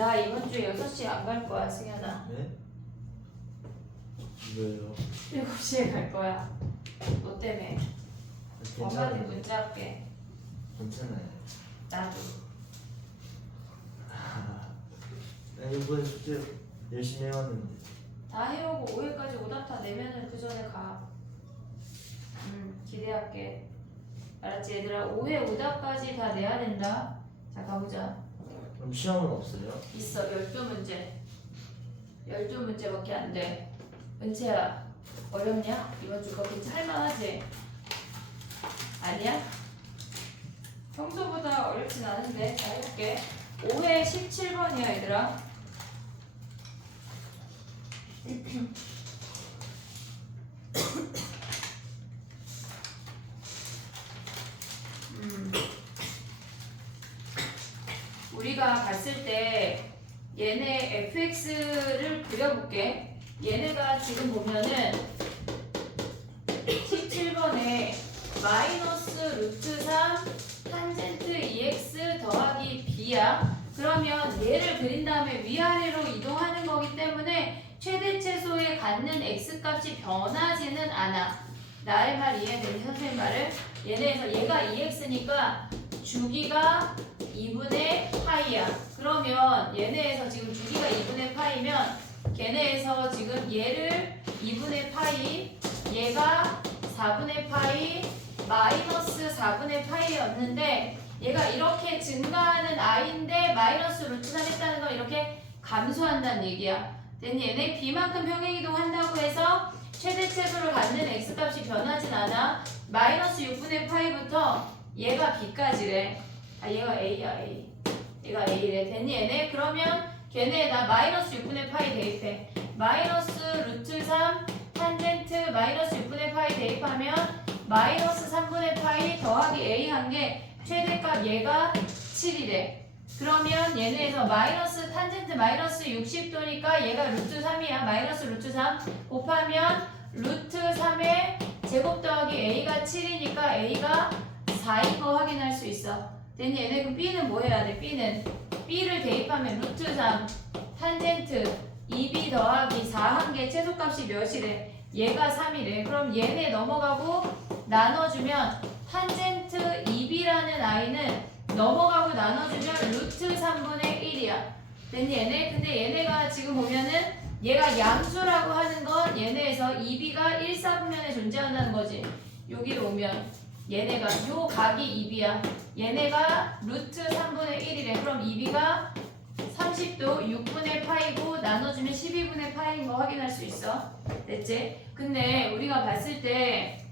나 이번 주에 6시에 안 갈 거야, 승현아. 네? 왜요? 7시에 갈 거야. 너 때문에. 엄마한테 괜찮아요. 문자할게. 괜찮아요. 나도. 나 이번에 숙제 열심히 해왔는데. 다 해오고 5회까지 오답 다 내면은 그 전에 가. 기대할게. 알았지 얘들아? 5회 오답까지 다 내야 된다. 자 가보자. 그럼 시험은 없어요? 있어. 12문제. 12문제밖에 안 돼. 은채야 어렵냐? 이번 주 거 괜찮 할만하지? 아니야? 평소보다 어렵진 않은데 잘 해볼게. 5회 17번이야 얘들아. 우리가 봤을 때 얘네 fx를 그려볼게. 얘네가 지금 보면은 17번에 마이너스 루트 3 탄젠트 2x 더하기 b야. 그러면 얘를 그린 다음에 위아래로 이동하는 거기 때문에 최대 최소에 갖는 x값이 변하지는 않아. 나의 말 이해되니 선생님 말을? 얘네에서 얘가 2x니까 주기가 2분의 파이야. 그러면 얘네에서 지금 주기가 2분의 파이면 걔네에서 지금 얘를 2분의 파이, 얘가 4분의 파이, 마이너스 4분의 파이였는데 얘가 이렇게 증가하는 i인데 마이너스 루트 3 했다는 건 이렇게 감소한다는 얘기야. 얘네 b만큼 평행이동 한다고 해서 최대 최소를 갖는 x값이 변하진 않아. 마이너스 6분의 파이부터 얘가 b까지래. 아 얘가 a야 a. 얘가 a래. 됐니 얘네? 그러면 걔네에다 마이너스 6분의 파이 대입해. 마이너스 루트 3 탄젠트 마이너스 6분의 파이 대입하면 마이너스 3분의 파이 더하기 a 한 게 최대값 얘가 7이래. 그러면 얘네에서 마이너스 탄젠트 마이너스 60도니까 얘가 루트 3이야. 마이너스 루트 3 곱하면 루트 3의 제곱 더하기 a가 7이니까 a가 4인 거 확인할 수 있어. 됐니? 얘네 그럼 b는 뭐 해야 돼? b를 대입하면 루트 3 탄젠트 2b 더하기 4 한 개 최소값이 몇이래? 얘가 3이래. 그럼 얘네 넘어가고 나눠주면 탄젠트 2b라는 i는 넘어가고 나눠주면 루트 3분의 1이야. 됐니 얘네? 근데 얘네가 지금 보면은 얘가 양수라고 하는 건 얘네에서 2b가 1, 4분면에 존재한다는 거지. 여기로 오면 얘네가 요 각이 2b야. 얘네가 루트 3분의 1이래. 그럼 2b가 30도 6분의 파이고 나눠주면 12분의 파이인 거 확인할 수 있어. 됐지? 근데 우리가 봤을 때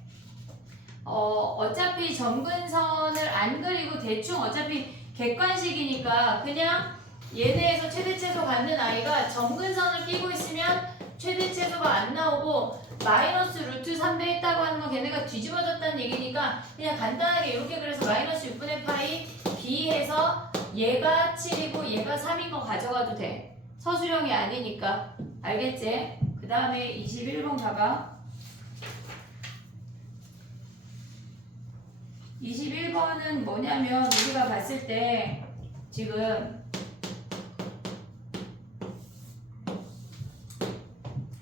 어차피 점근선을 안 그리고 대충 어차피 객관식이니까 그냥 얘네에서 최대 최소 갖는 i가 점근선을 끼고 있으면 최대 최소가 안 나오고 마이너스 루트 3배 했다고 하는 건 걔네가 뒤집어졌다는 얘기니까 그냥 간단하게 이렇게 그래서 마이너스 6분의 파이 b 해서 얘가 7이고 얘가 3인 거 가져가도 돼. 서술형이 아니니까. 알겠지? 그 다음에 21번 가봐. 21번은 뭐냐면 우리가 봤을 때 지금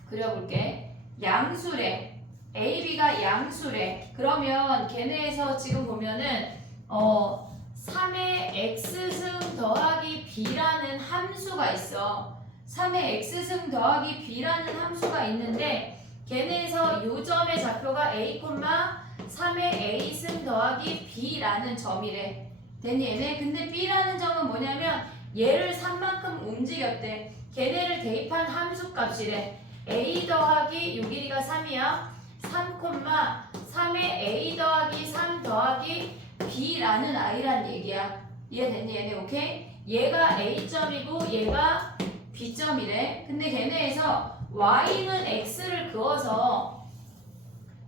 그려볼게. 양수래. A, B가 양수래. 그러면 걔네에서 지금 보면은 3의 x승 더하기 b라는 함수가 있어. 3의 x승 더하기 b라는 함수가 있는데 걔네에서 요 점의 좌표가 a, 3의 a승 더하기 b라는 점이래. 됐니 얘네? 근데 b라는 점은 뭐냐면 얘를 3만큼 움직였대. 걔네를 대입한 함수 값이래. a 더하기 요 길이가 3이야. 3, 3의 a 더하기 3 더하기 b라는 i란 얘기야. 이해됐니 얘네? 오케이? 얘가 a점이고 얘가 b점이래. 근데 걔네에서 y는 x를 그어서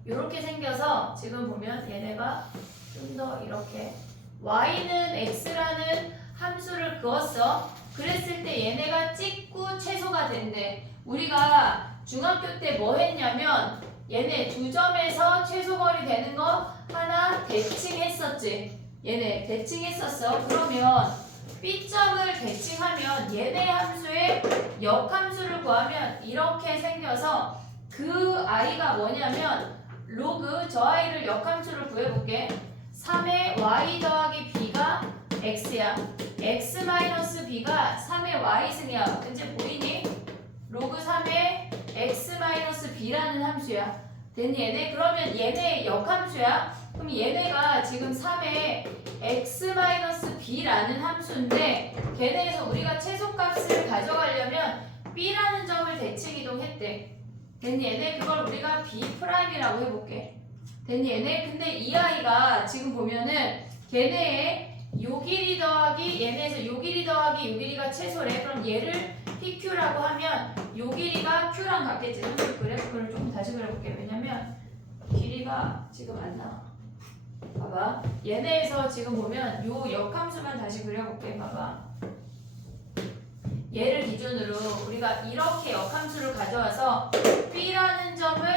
이렇게 생겨서 지금 보면 얘네가 좀 더 이렇게 y는 x라는 함수를 그었어. 그랬을 때 얘네가 찍고 최소가 된대. 우리가 중학교 때 뭐 했냐면 얘네 두 점에서 최소거리 되는 거 하나 대칭했었지. 얘네 대칭했었어. 그러면 B점을 대칭 대칭하면 얘네 함수의 역함수를 구하면 이렇게 생겨서 그 i가 뭐냐면 로그 저 i를 역함수를 구해볼게. 3의 y 더하기 b가 x야. x 마이너스 b가 3의 y승이야. 이제 보이니? 로그 3의 x 마이너스 b라는 함수야. 됐니 얘네? 그러면 얘네 역함수야. 그럼 얘네가 지금 3의 x 마이너스 b라는 함수인데 걔네에서 우리가 최소값을 가져가려면 b라는 점을 대칭 이동했대. 됐니 얘네? 그걸 우리가 b'이라고 해볼게. 됐니 얘네? 근데 이 아이가 지금 보면은 걔네의 요 길이 더하기 얘네에서 요 길이 더하기 요 길이가 최소래. 그럼 얘를 PQ라고 하면 요 길이가 Q랑 같겠지. 그래프를 조금 다시 그려볼게. 왜냐면 길이가 지금 안 나와. 봐봐. 얘네에서 지금 보면 요 역함수만 다시 그려볼게. 봐봐. 얘를 기준으로 우리가 이렇게 역함수를 가져와서 B라는 점을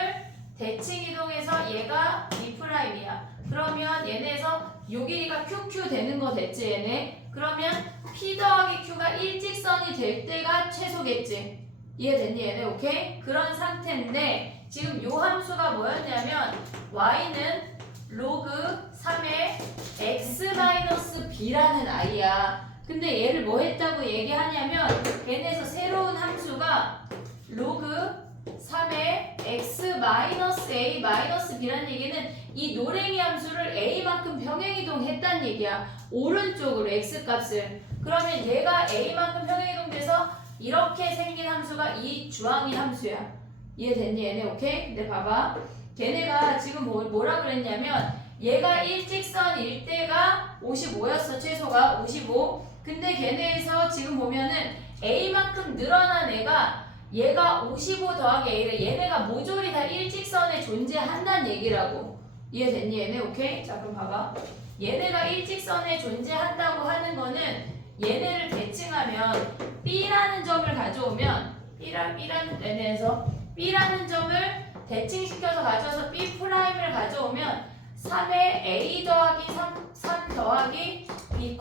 대칭 이동해서 얘가 B'이야. 그러면 얘네에서 요 길이가 QQ 되는 거 됐지 얘네? 그러면 P 더하기 Q가 일직선이 될 때가 최소겠지. 이해됐니 얘네? 오케이? 그런 상태인데 지금 요 함수가 뭐였냐면 y는 로그 3의 x-b라는 i야. 근데 얘를 뭐 했다고 얘기하냐면 걔네에서 새로운 함수가 로그 3의 x-a-b라는 얘기는 이 노랭이 함수를 a만큼 평행이동 했단 얘기야. 오른쪽으로 x값을. 그러면 얘가 a만큼 평행이동돼서 이렇게 생긴 함수가 이 주황이 함수야. 이해됐니 얘네? 오케이? 근데 봐봐. 걔네가 지금 뭐라 그랬냐면 얘가 일직선일 때가 55였어. 최소가 55. 근데 걔네에서 지금 보면은 a만큼 늘어난 애가 얘가 55 더하기 a래. 얘네가 모조리 다 일직선에 존재한다는 얘기라고. 이해됐니 얘네? 오케이? 자 그럼 봐봐. 얘네가 일직선에 존재한다고 하는 거는 얘네를 대칭하면 B라는 점을 가져오면 B라는 얘네에서 B라는 점을 대칭시켜서 가져와서 B'을 가져오면 3의 A 더하기 3 더하기 B,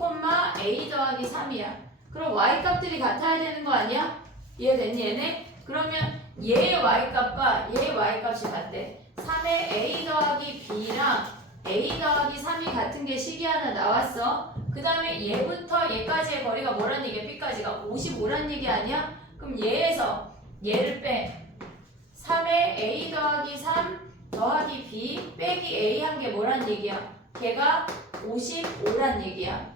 A 더하기 3이야. 그럼 Y 값들이 같아야 되는 거 아니야? 이해됐니 얘네? 그러면 얘의 Y값과 얘의 Y값이 같대. 3의 A 더하기 B랑 A 더하기 3이 같은 게 식이 하나 나왔어. 그 다음에 얘부터 얘까지의 거리가 뭐란 얘기야? B까지가 55란 얘기 아니야? 그럼 얘에서 얘를 빼. 3의 A 더하기 3 더하기 B 빼기 A 한 게 뭐란 얘기야? 걔가 55란 얘기야.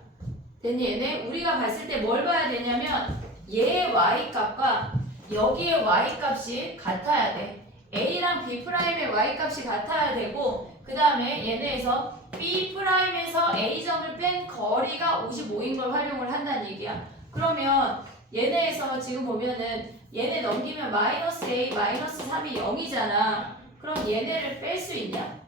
됐니 얘네? 우리가 봤을 때 뭘 봐야 되냐면 얘의 Y값과 여기의 Y값이 같아야 돼. A랑 B'의 Y값이 같아야 되고 그 다음에 얘네에서 B'에서 A점을 뺀 거리가 55인 걸 활용을 한다는 얘기야. 그러면 얘네에서 지금 보면은 얘네 넘기면 마이너스 A, 마이너스 3이 0이잖아. 그럼 얘네를 뺄 수 있냐?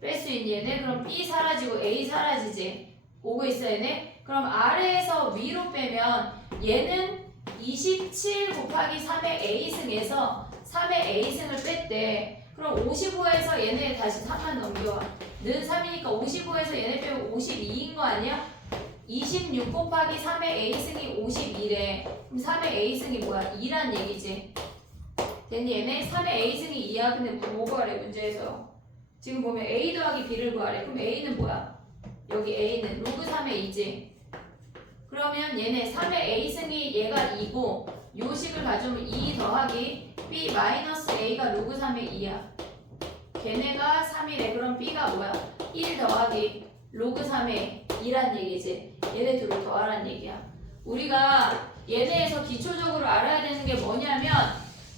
뺄 수 있니 얘네? 그럼 B 사라지고 A 사라지지. 오고 있어 얘네? 그럼 아래에서 위로 빼면 얘는 27 곱하기 3의 A승에서 3의 A승을 뺐대. 그럼 55에서 얘네 다시 3만 넘겨와. 는 3이니까 55에서 얘네 빼면 52인 거 아니야? 26 곱하기 3의 A승이 52래. 그럼 3의 A승이 뭐야? 2란 얘기지. 됐니 얘네? 3의 A승이 2야. 근데 뭐 구하래 문제에서. 지금 보면 A 더하기 B를 구하래. 그럼 A는 뭐야? 여기 A는 로그 3의 2지. 그러면 얘네 3의 A승이 얘가 2고 요 식을 가져오면 2 더하기 B 마이너스 A가 로그 3의 2야. 걔네가 3이래. 그럼 B가 뭐야? 1 더하기 로그 3의 2란 얘기지. 얘네 둘을 더하란 얘기야. 우리가 얘네에서 기초적으로 알아야 되는 게 뭐냐면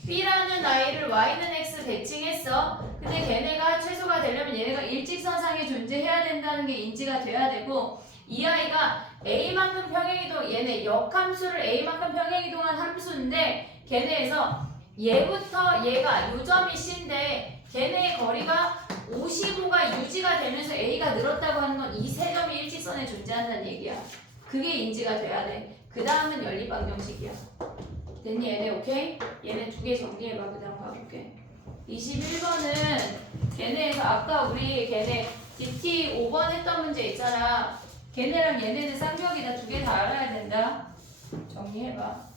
B라는 아이를 Y는 X 대칭했어. 근데 걔네가 최소가 되려면 얘네가 일직선상에 존재해야 된다는 게 인지가 돼야 되고 이 아이가 A만큼 평행이동 얘네 역함수를 A만큼 평행이동한 함수인데 걔네에서 얘부터 얘가 요점이 C인데 걔네의 거리가 55가 유지가 되면서 A가 늘었다고 하는 건 이 세 점이 일직선에 존재한다는 얘기야. 그게 인지가 돼야 돼. 그 다음은 연립방정식이야. 됐니 얘네? 오케이? 얘네 두 개 정리해봐. 그 다음 가볼게. 21번은 걔네에서 아까 우리 걔네 DT 5번 했던 문제 있잖아. 걔네랑 얘네는 쌍벽이다. 두 개 다 알아야 된다. 정리해봐.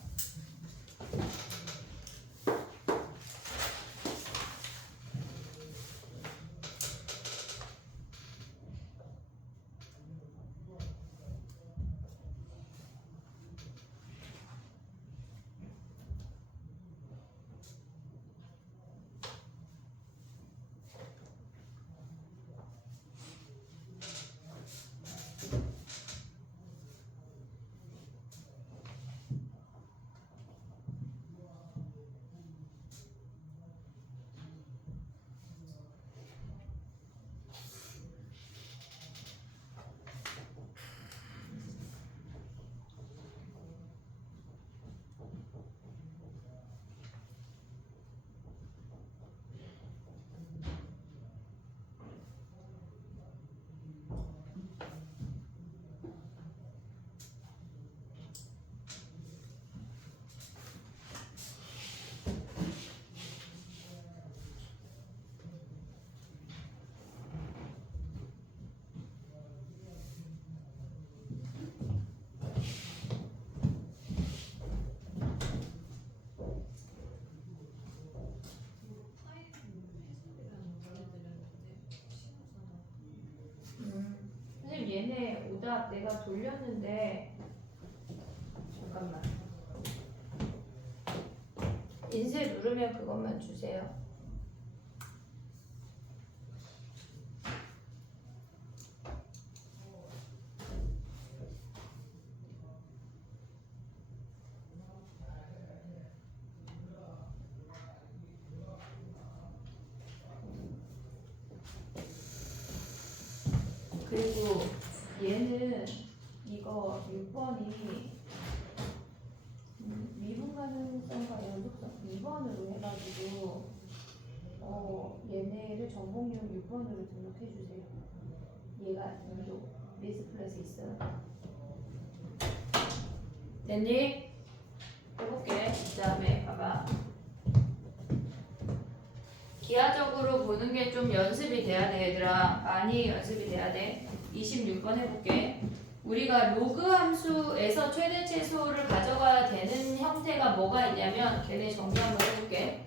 선생님 얘네 오답 내가 돌렸는데 잠깐만. 인쇄 누르면 그것만 주세요. 그리고 얘는 이거 6번이 미분 가능성과 연속성 2번으로 해가지고 얘네를 전공용 6번으로 등록해 주세요. 얘가 2도 미스플레스 있어요. 됐니? 해볼게. 그 다음에 봐봐. 기하적으로 보는 게 좀 연습이 돼야 돼, 얘들아. 많이 연습이 돼야 돼. 26번 해볼게. 우리가 로그 함수에서 최대 최소를 가져가야 되는 형태가 뭐가 있냐면 걔네 정리 한번 해볼게.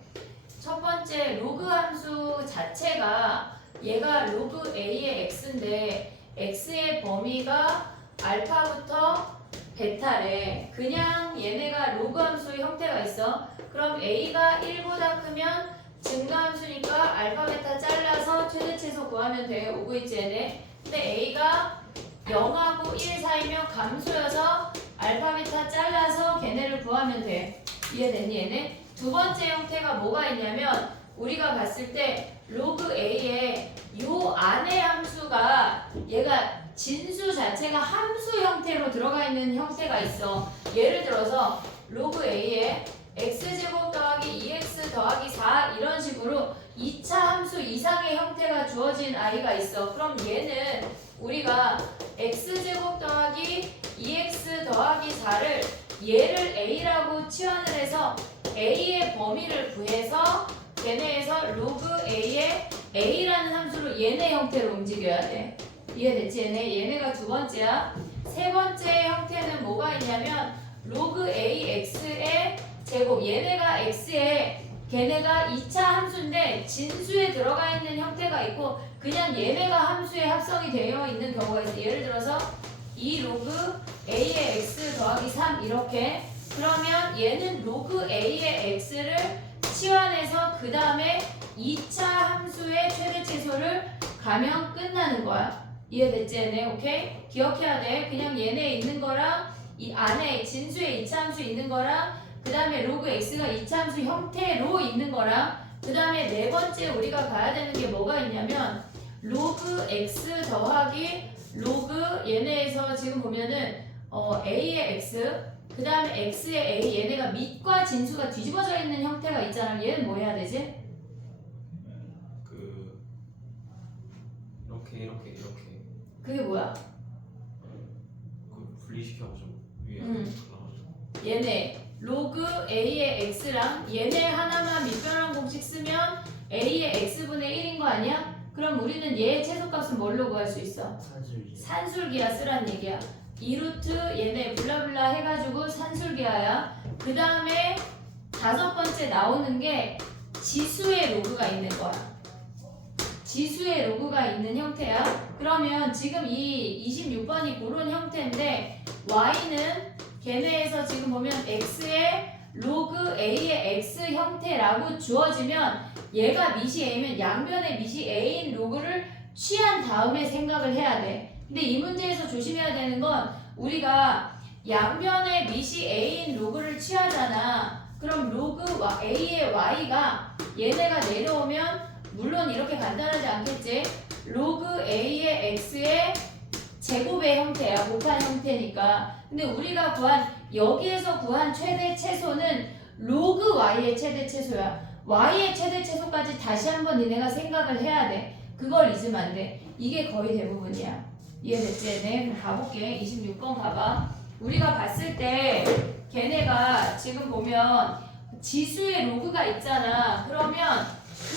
첫 번째 로그 함수 자체가 얘가 로그 a의 x인데 x의 범위가 알파부터 베타래. 그냥 얘네가 로그 함수의 형태가 있어. 그럼 a가 1보다 크면 증가함수니까 알파 베타 잘라서 최대 최소 구하면 돼. 오고 있지 얘네. 근데 a가 0하고 1 사이면 감소여서 알파 베타 잘라서 걔네를 구하면 돼. 이해됐니 얘네? 두 번째 형태가 뭐가 있냐면 우리가 봤을 때 로그 a의 요 안에 함수가 얘가 진수 자체가 함수 형태로 들어가 있는 형태가 있어. 예를 들어서 로그 a의 x제곱 더하기 2x 더하기 4 이런 식으로 2차 함수 이상의 형태가 주어진 아이가 있어. 그럼 얘는 우리가 x제곱 더하기 2x 더하기 4를 얘를 a라고 치환을 해서 a의 범위를 구해서 걔네에서 로그 a의 a라는 함수로 얘네 형태로 움직여야 돼. 이해됐지? 얘네가 두 번째야. 세 번째 형태는 뭐가 있냐면 로그 ax의 제곱 얘네가 x에 걔네가 2차 함수인데 진수에 들어가 있는 형태가 있고 그냥 얘네가 함수에 합성이 되어 있는 경우가 있어. 예를 들어서 2 로그 a의 x 더하기 3 이렇게. 그러면 얘는 로그 a의 x를 치환해서 그 다음에 2차 함수의 최대 최소를 가면 끝나는 거야. 이해됐지 얘네? 오케이? 기억해야 돼. 그냥 얘네 있는 거랑 이 안에 진수에 2차 함수 있는 거랑 그 다음에 로그 x가 2차 함수 형태로 있는 거랑 그 다음에 네 번째 우리가 봐야 되는 게 뭐가 있냐면 로그 x 더하기 로그 얘네에서 지금 보면은 a의 x 그 다음에 x의 a 얘네가 밑과 진수가 뒤집어져 있는 형태가 있잖아. 얘는 뭐 해야 되지? 이렇게 그게 뭐야? 그 분리시켜가지고 위에 올라가지고 얘네 로그 a의 x랑 얘네 하나만 밑변환 공식 쓰면 a의 x분의 1인 거 아니야? 그럼 우리는 얘의 최소값은 뭘로 구할 수 있어? 산술기. 산술기야 쓰란 얘기야. 2루트 얘네 블라블라 해가지고 산술기하야. 그 다음에 5번째 나오는 게 지수의 로그가 있는 거야. 지수의 로그가 있는 형태야. 그러면 지금 이 26번이 그런 형태인데 y는 걔네에서 지금 보면 x의 로그 a의 x 형태라고 주어지면 얘가 미시 a면 양변의 미시 a인 로그를 취한 다음에 생각을 해야 돼. 근데 이 문제에서 조심해야 되는 건 우리가 양변의 미시 a인 로그를 취하잖아. 그럼 로그 a의 y가 얘네가 내려오면 물론 이렇게 간단하지 않겠지. 로그 a의 x의 제곱의 형태야. 곱한 형태니까. 근데 우리가 여기에서 구한 최대 최소는 로그 y의 최대 최소야. y의 최대 최소까지 다시 한번 니네가 생각을 해야 돼. 그걸 잊으면 안 돼. 이게 거의 대부분이야. 이해됐지? 네, 그럼 가볼게. 26번 가봐. 우리가 봤을 때 걔네가 지금 보면 지수의 로그가 있잖아. 그러면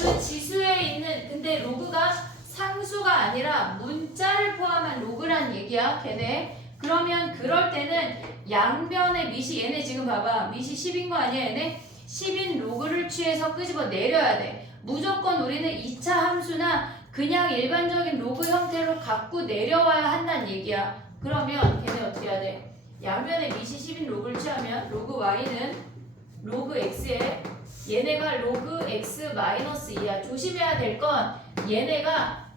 그 지수에 있는 근데 로그가 상수가 아니라 문자를 포함한 로그란 얘기야. 걔네. 그러면 그럴 때는 양변의 미시 얘네 지금 봐봐. 미시 10인 거 아니야 얘네? 10인 로그를 취해서 끄집어 내려야 돼. 무조건 우리는 2차 함수나 그냥 일반적인 로그 형태로 갖고 내려와야 한다는 얘기야. 그러면 걔네 어떻게 해야 돼? 양변의 미시 10인 로그를 취하면 로그 y는 로그 x에 얘네가 로그 x 마이너스 2야. 조심해야 될 건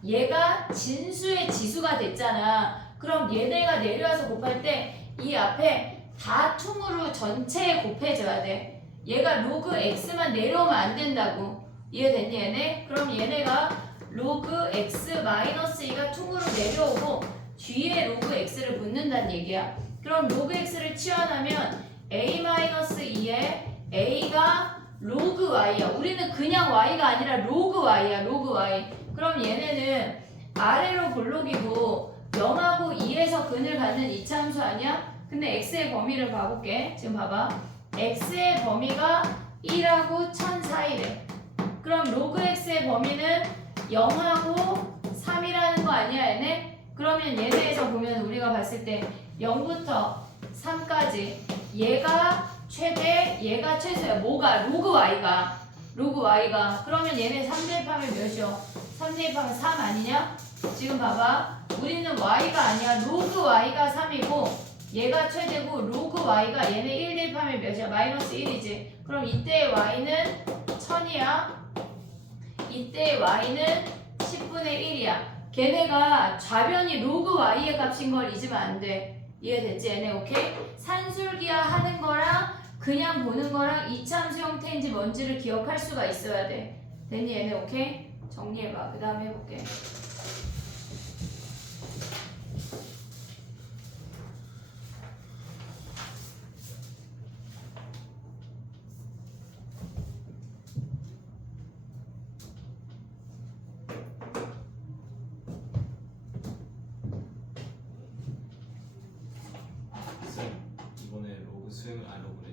얘가 진수의 지수가 됐잖아. 그럼 얘네가 내려와서 곱할 때 이 앞에 다 통으로 전체에 곱해줘야 돼. 얘가 로그 x만 내려오면 안 된다고. 이해됐니 얘네? 그럼 얘네가 로그 x 마이너스 2가 통으로 내려오고 뒤에 로그 x를 붙는다는 얘기야. 그럼 로그 x를 치환하면 a 마이너스 2에 a가 로그 y야. 우리는 그냥 y가 아니라 로그 y야. 로그 y. 그럼 얘네는 아래로 볼록이고 0하고 2에서 근을 갖는 이차함수 아니야? 근데 x의 범위를 봐볼게. 지금 봐봐. x의 범위가 1하고 1000 사이래. 그럼 로그 x의 범위는 0하고 3이라는 거 아니야 얘네? 그러면 얘네에서 보면 우리가 봤을 때 0부터 3까지 얘가 최대, 얘가 최소야. 뭐가? 로그 y가. 그러면 얘네 3 대입하면 몇이요? 3 대입하면 3 아니냐? 지금 봐봐. 우리는 y가 아니야. 로그 y가 3이고 얘가 최대고 로그 y가 얘네 1 대입하면 몇이야? 마이너스 1이지. 그럼 이때의 y는 1000이야. 이때의 y는 10분의 1이야. 걔네가 좌변이 로그 y의 값인 걸 잊으면 안 돼. 이해됐지? 얘네 오케이? 산술기하 하는 거랑 그냥 보는 거랑 이차함수 형태인지 뭔지를 기억할 수가 있어야 돼. 됐니? 얘네 오케이? 정리해봐. 그 다음에 해볼게. 이번에 로그 수행을 로그래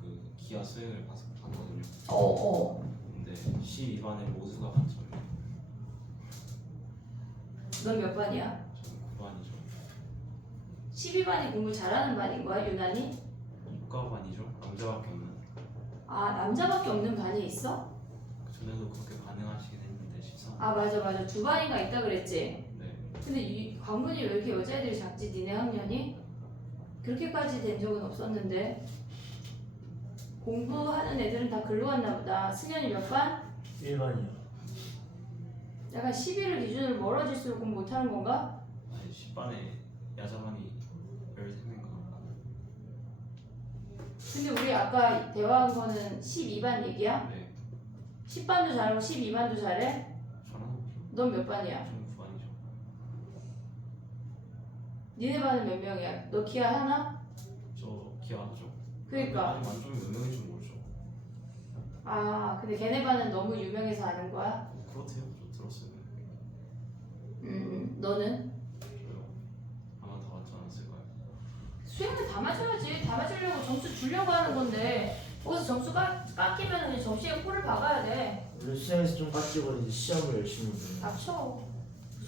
그 기하 수행을 봤거든요. 근데 12반의 모두가 만점이에요. 넌 몇 반이야? 저는 9반이죠. 12반이 공부 잘하는 반인 거야, 유난히? 이과반이죠. 남자밖에 없는. 아, 남자밖에 없는 반이 있어? 전에도 그렇게 반응하시긴 했는데 13. 아, 맞아. 2반인가 있다 그랬지? 네. 근데 광분이 왜 이렇게 여자애들이 작지, 니네 학년이? 그렇게까지 된 적은 없었는데. 공부하는 애들은 다 글로 갔나 보다. 승현이 몇 반? 1반이요. 약간 11을 기준으로 멀어질수록 공부 못하는 건가? 아니 10반에 야자반이 13명인가. 근데 우리 아까 대화한 거는 12반 얘기야? 네. 10반도 잘하고 12반도 잘해? 잘하는 거죠. 넌 몇 반이야? 저는 9반이죠. 니네 반은 몇 명이야? 너 기하 하나? 저 기하죠. 그러니까. 아니, 만점이 몇 명인지 모르죠. 아, 근데 걔네 반은 너무 유명해서 아는 거야? 그렇대요. 저 들었어요. 너는? 저요. 아마 다 맞지 않았을까요? 수행을 다 맞아야지. 다 맞으려고 점수 주려고 하는 건데 거기서 점수 깎이면 그냥 점수에 꼴을 박아야 돼. 원래 수행에서 좀 깎이고 이제 시험을 열심히 보는. 닥쳐.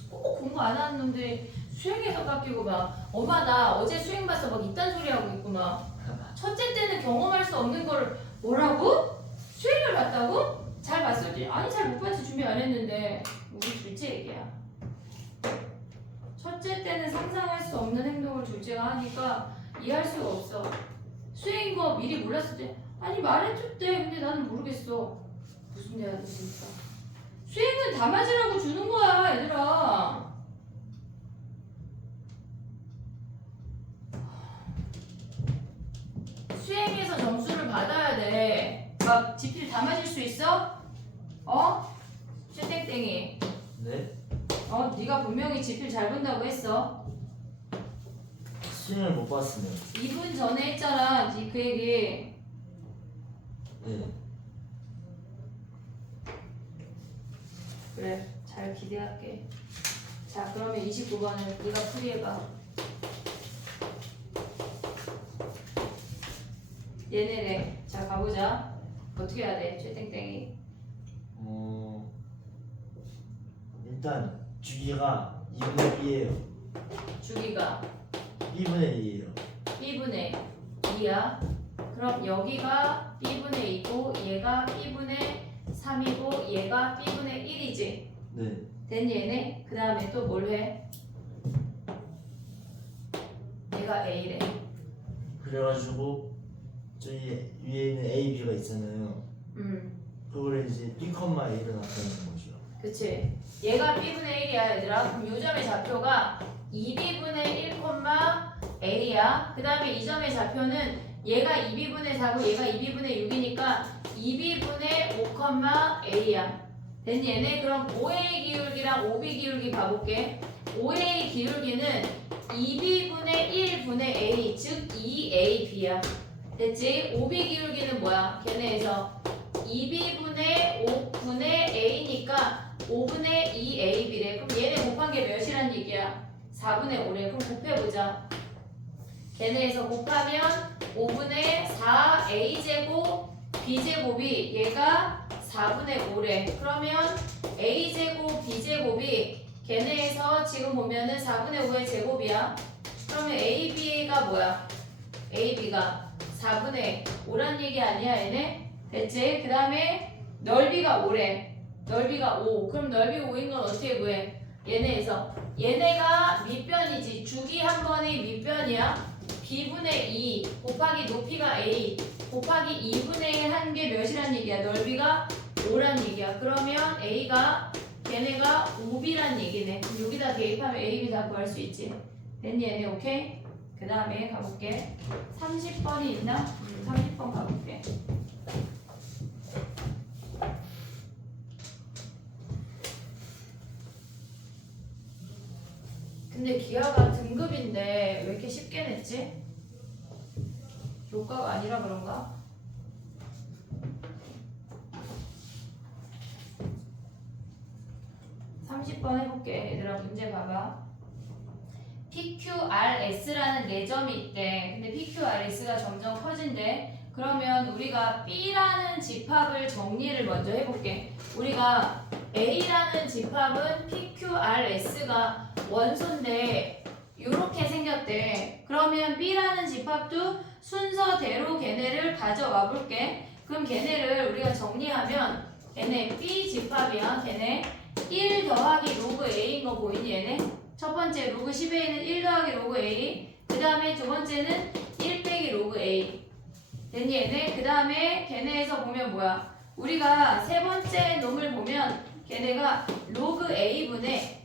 꼭 공부 안 하는 놈들이 수행해서 깎이고 막 엄마 나 어제 수행 봤어 막 이딴 소리 하고 있고 막 첫째 때는 경험할 수 없는 거를 뭐라고? 수행을 봤다고? 잘 봤었지? 아니 잘 못 봤지 준비 안 했는데 우리 둘째 얘기야. 첫째 때는 상상할 수 없는 행동을 둘째가 하니까 이해할 수가 없어. 수행인 거 미리 몰랐을 때 아니 말해줬대 근데 나는 모르겠어. 무슨 대화를 했으니까 수행은 다 맞으라고 주는 거야 얘들아. 수행해서 점수를 받아야 돼. 막 지필 다 맞을 수 있어? 어? 최땡땡이 네? 네가 분명히 지필 잘 본다고 했어. 수행을 못 봤으면. 2분 전에 했잖아 그 얘기. 네. 그래 잘 기대할게. 자 그러면 29번을 네가 풀이해봐. 얘네래. 자 가보자. 어떻게 해야 돼 최땡땡이? 일단 주기가 2분의 B예요. 주기가 B분의 2예요. B분의 2야. 그럼 여기가 B분의 2고 얘가 B분의 3이고 얘가 B분의 1이지. 네. 된 얘네. 그 다음에 또 뭘 해? 얘가 A래. 그래가지고 저희 위에 있는 A, B가 있잖아요. 그걸 이제 B, A로 나타내는 거죠. 그치. 얘가 B분의 1이야 얘들아. 그럼 요 점의 좌표가 2B분의 1, A야. 그 다음에 이 점의 좌표는 얘가 2B분의 4고 얘가 2B분의 6이니까 2B분의 5, A야. 된 얘네. 그럼 5A 기울기랑 5B 기울기 봐볼게. 5A 기울기는 2B분의 1분의 A 즉 2AB야. 됐지? 5B 기울기는 뭐야? 걔네에서 2B분의 5분의 A니까 5분의 2AB래. 그럼 얘네 곱한 게 몇이란 얘기야? 4분의 5래. 그럼 곱해보자. 걔네에서 곱하면 5분의 4A제곱 B제곱이 얘가 4분의 5래. 그러면 A제곱 B제곱이 걔네에서 지금 보면은 4분의 5의 제곱이야. 그러면 AB가 뭐야? AB가 4분의 5란 얘기 아니야 얘네? 됐지? 그 다음에 넓이가 5래. 넓이가 5. 그럼 넓이 5인 건 어떻게 구해? 얘네에서 얘네가 밑변이지. 주기 한 번이 밑변이야. B분의 2 곱하기 높이가 A 곱하기 2분의 1 한 게 몇이란 얘기야? 넓이가 5란 얘기야. 그러면 A가 걔네가 5B란 얘기네. 그럼 여기다 대입하면 A, B 다 구할 수 있지. 됐니 얘네? 오케이? 그 다음에 가볼게. 30번이 있나? 30번 가볼게. 근데 기하가 등급인데 왜 이렇게 쉽게 냈지? 교과가 아니라 그런가? (30번) 해볼게. 얘들아 문제 봐봐. PQRS라는 4점이 있대. 근데 PQRS가 점점 커진대. 그러면 우리가 B라는 집합을 정리를 먼저 해볼게. 우리가 A라는 집합은 PQRS가 원소인데 이렇게 생겼대. 그러면 B라는 집합도 순서대로 걔네를 가져와 볼게. 그럼 걔네를 우리가 정리하면 걔네 B 집합이야. 걔네 1 더하기 로그 A인 거 보이니 얘네? 첫 번째 로그 10A는 1 더하기 로그 A. 그 다음에 두 번째는 1 빼기 로그 A. 됐니 얘네? 그 다음에 걔네에서 보면 뭐야? 우리가 세 번째 놈을 보면 걔네가 로그 A분의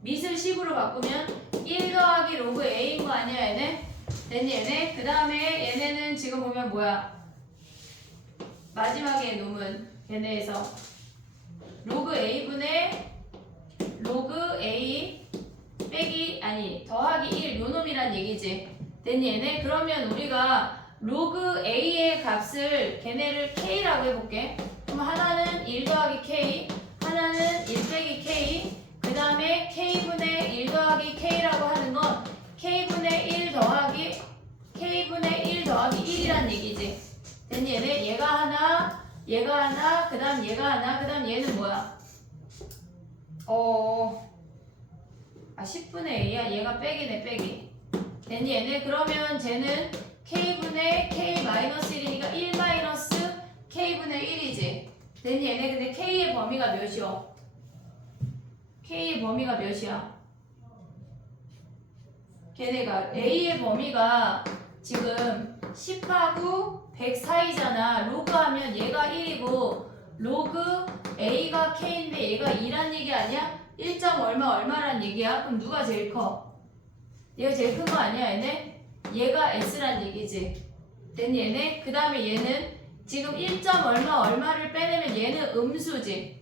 밑을 10으로 바꾸면 1 더하기 로그 A인 거 아니야 얘네? 됐니 얘네? 그 다음에 얘네는 지금 보면 뭐야? 마지막에 놈은 걔네에서 로그 A분의 로그 A 빼기 아니 더하기 1 요놈이란 얘기지. 됐니 얘네? 그러면 우리가 로그 A의 값을 걔네를 K라고 해볼게. 그럼 하나는 1 더하기 K, 하나는 1 빼기 K, 그 다음에 K분의 1 더하기 K라고 하는 건 K분의 1 더하기 K분의 1 더하기 1이란 얘기지. 됐니 얘네? 얘가 하나, 얘가 하나, 그 다음 얘가 하나, 그 다음 얘는 뭐야? 10분의 A야. 얘가 빼기네, 빼기. 됐니, 얘네? 그러면 쟤는 K분의 K-1이니까 1 마이너스 K분의 1이지. 됐니, 얘네? 근데 K의 범위가 몇이요? K의 범위가 몇이야? 걔네가 A의 범위가 지금 10하고 100 사이잖아. 로그 하면 얘가 1이고 로그 A가 K인데 얘가 2란 얘기 아니야? 1점 얼마란 얘기야? 그럼 누가 제일 커? 얘가 제일 큰 거 아니야, 얘네? 얘가 S란 얘기지. 됐니, 얘네? 그 다음에 얘는 지금 1점 얼마를 빼내면 얘는 음수지.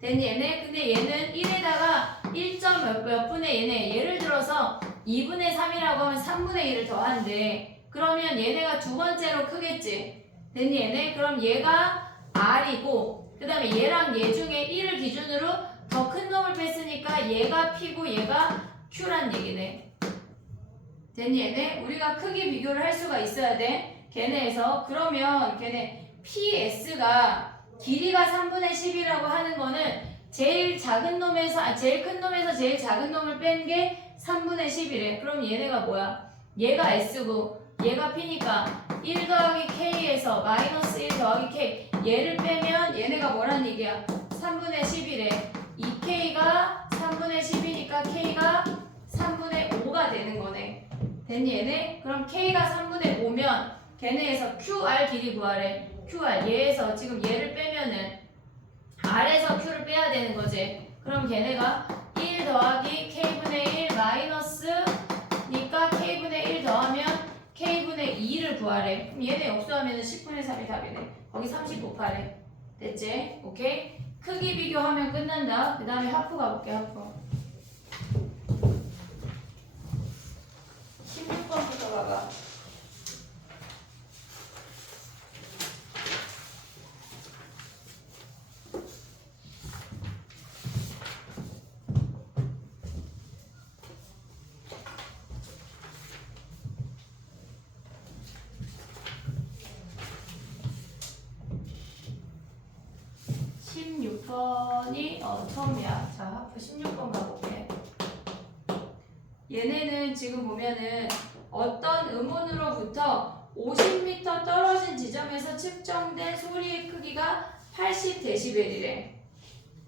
됐니, 얘네? 근데 얘는 1에다가 1점 몇 분의 얘네. 예를 들어서 2분의 3이라고 하면 3분의 1을 더한대. 그러면 얘네가 두 번째로 크겠지. 됐니, 얘네? 그럼 얘가 R이고 그 다음에 얘랑 얘 중에 1을 기준으로 더 큰 놈을 뺐으니까 얘가 P고 얘가 Q란 얘기네. 됐니, 얘네? 우리가 크기 비교를 할 수가 있어야 돼. 걔네에서. 그러면 걔네 PS가 길이가 3분의 10이라고 하는 거는 제일 작은 놈에서 제일 큰 놈에서 제일 작은 놈을 뺀 게 3분의 10이래. 그럼 얘네가 뭐야? 얘가 S고 얘가 P니까 1 더하기 K에서 마이너스 1 더하기 K 얘를 빼면 얘네가 뭐란 얘기야? 3분의 10이래. 이 K가 3분의 10이니까 K가 3분의 5가 되는 거네. 됐니, 얘네? 그럼 K가 3분의 5면 걔네에서 QR 길이 구하래. QR 얘에서 지금 얘를 빼면은 R에서 Q를 빼야 되는 거지. 그럼 걔네가 1 더하기 K분의 1 마이너스니까 K분의 1 더하면 K분의 2를 구하래. 그럼 얘네 역수하면 10분의 3이 답이네. 거기 30 곱하래. 됐지? 오케이? 크기 비교하면 끝난다. 그 다음에 하프 가볼게, 하프. 16번부터 가봐. 번이 처음이야. 자, 하프 16번 가볼게. 얘네는 지금 보면은 어떤 음원으로부터 50m 떨어진 지점에서 측정된 소리의 크기가 80dB이래.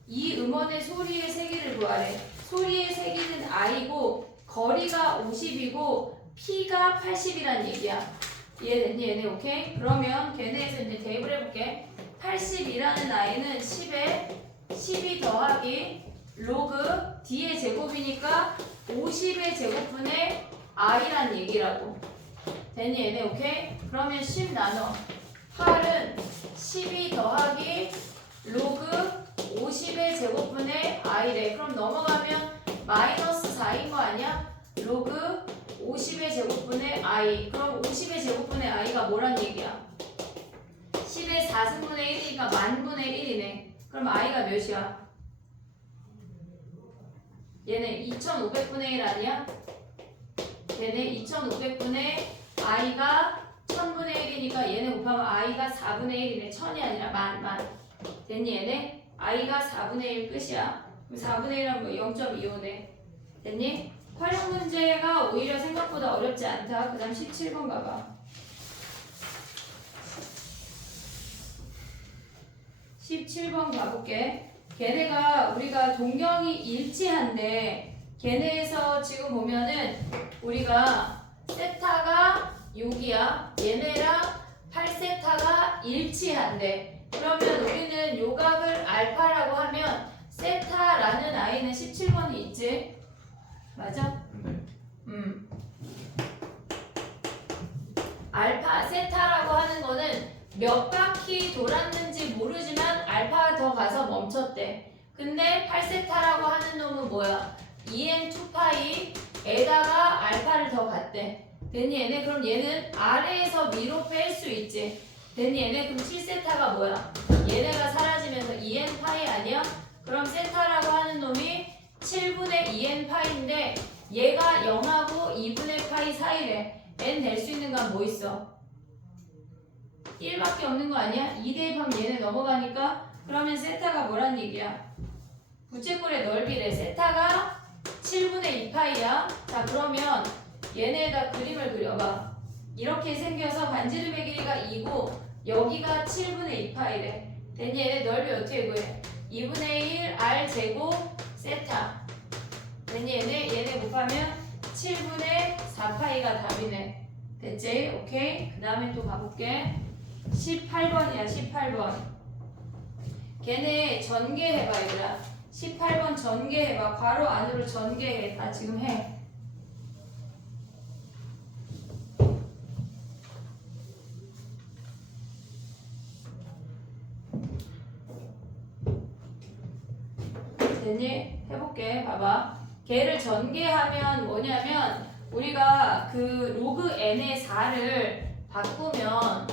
이 음원의 소리의 세기를 구하래. 소리의 세기는 I고 거리가 50이고 P가 80이란 얘기야. 이해됐니, 얘네? 오케이? 그러면 걔네에서 이제 대입을 해볼게. 80이라는 I는 10에 12 더하기 로그 D의 제곱이니까 50의 제곱분의 I란 얘기라고. 됐니, 얘네? 오케이? 그러면 10 나눠. 8은 12 더하기 로그 50의 제곱분의 I래. 그럼 넘어가면 마이너스 4인 거 아니야? 로그 50의 제곱분의 I. 그럼 50의 제곱분의 I가 뭐란 얘기야? 10의 4승분의 1이니까 만분의 1이네. 그럼 I가 몇이야? 얘네 2500분의 1 아니야? 얘네 2500분의 I가 1000분의 1이니까 얘네 곱하면 I가 4분의 1이네. 1000이 아니라 만. 됐니, 얘네? I가 4분의 1 끝이야. 그럼 4분의 1하면 0.25네. 됐니? 활용 문제가 오히려 생각보다 어렵지 않다. 그 다음 17번 가봐. 17번 가볼게. 걔네가 우리가 동경이 일치한데 걔네에서 지금 보면은 우리가 세타가 6이야. 얘네랑 8세타가 일치한데 그러면 우리는 요각을 알파라고 하면 세타라는 I는 17번이 있지? 맞아? 네. 알파 세타라고 하는 거는 몇 바퀴 돌았는지 모르지만 알파가 더 가서 멈췄대. 근데 8세타라고 하는 놈은 뭐야? 2n2파이에다가 알파를 더 갔대. 됐니, 얘네? 그럼 얘는 아래에서 위로 뺄 수 있지. 됐니, 얘네? 그럼 7세타가 뭐야? 얘네가 사라지면서 2n파이 아니야? 그럼 세타라고 하는 놈이 7분의 2n파이인데 얘가 0하고 2분의 파이 사이래. n 될 수 있는 건 뭐 있어? 1밖에 없는 거 아니야? 2 대입하면 얘네 넘어가니까 그러면 세타가 뭐란 얘기야? 부채꼴의 넓이래. 세타가 7분의 2파이야. 자, 그러면 얘네에다 그림을 그려봐. 이렇게 생겨서 반지름의 길이가 2고 여기가 7분의 2파이래. 됐니? 얘네 넓이 어떻게 구해? 2분의 1 r 제곱 세타. 됐니? 얘네 곱하면 7분의 4파이가 답이네. 됐지? 오케이? 그 다음에 또 가볼게. 18번이야. 18번. 걔네 전개해봐 얘들아. 18번 전개해봐. 괄호 안으로 전개해. 다 지금 해. 됐니? 해볼게. 봐봐. 걔를 전개하면 뭐냐면 우리가 그 로그 n의 4를 바꾸면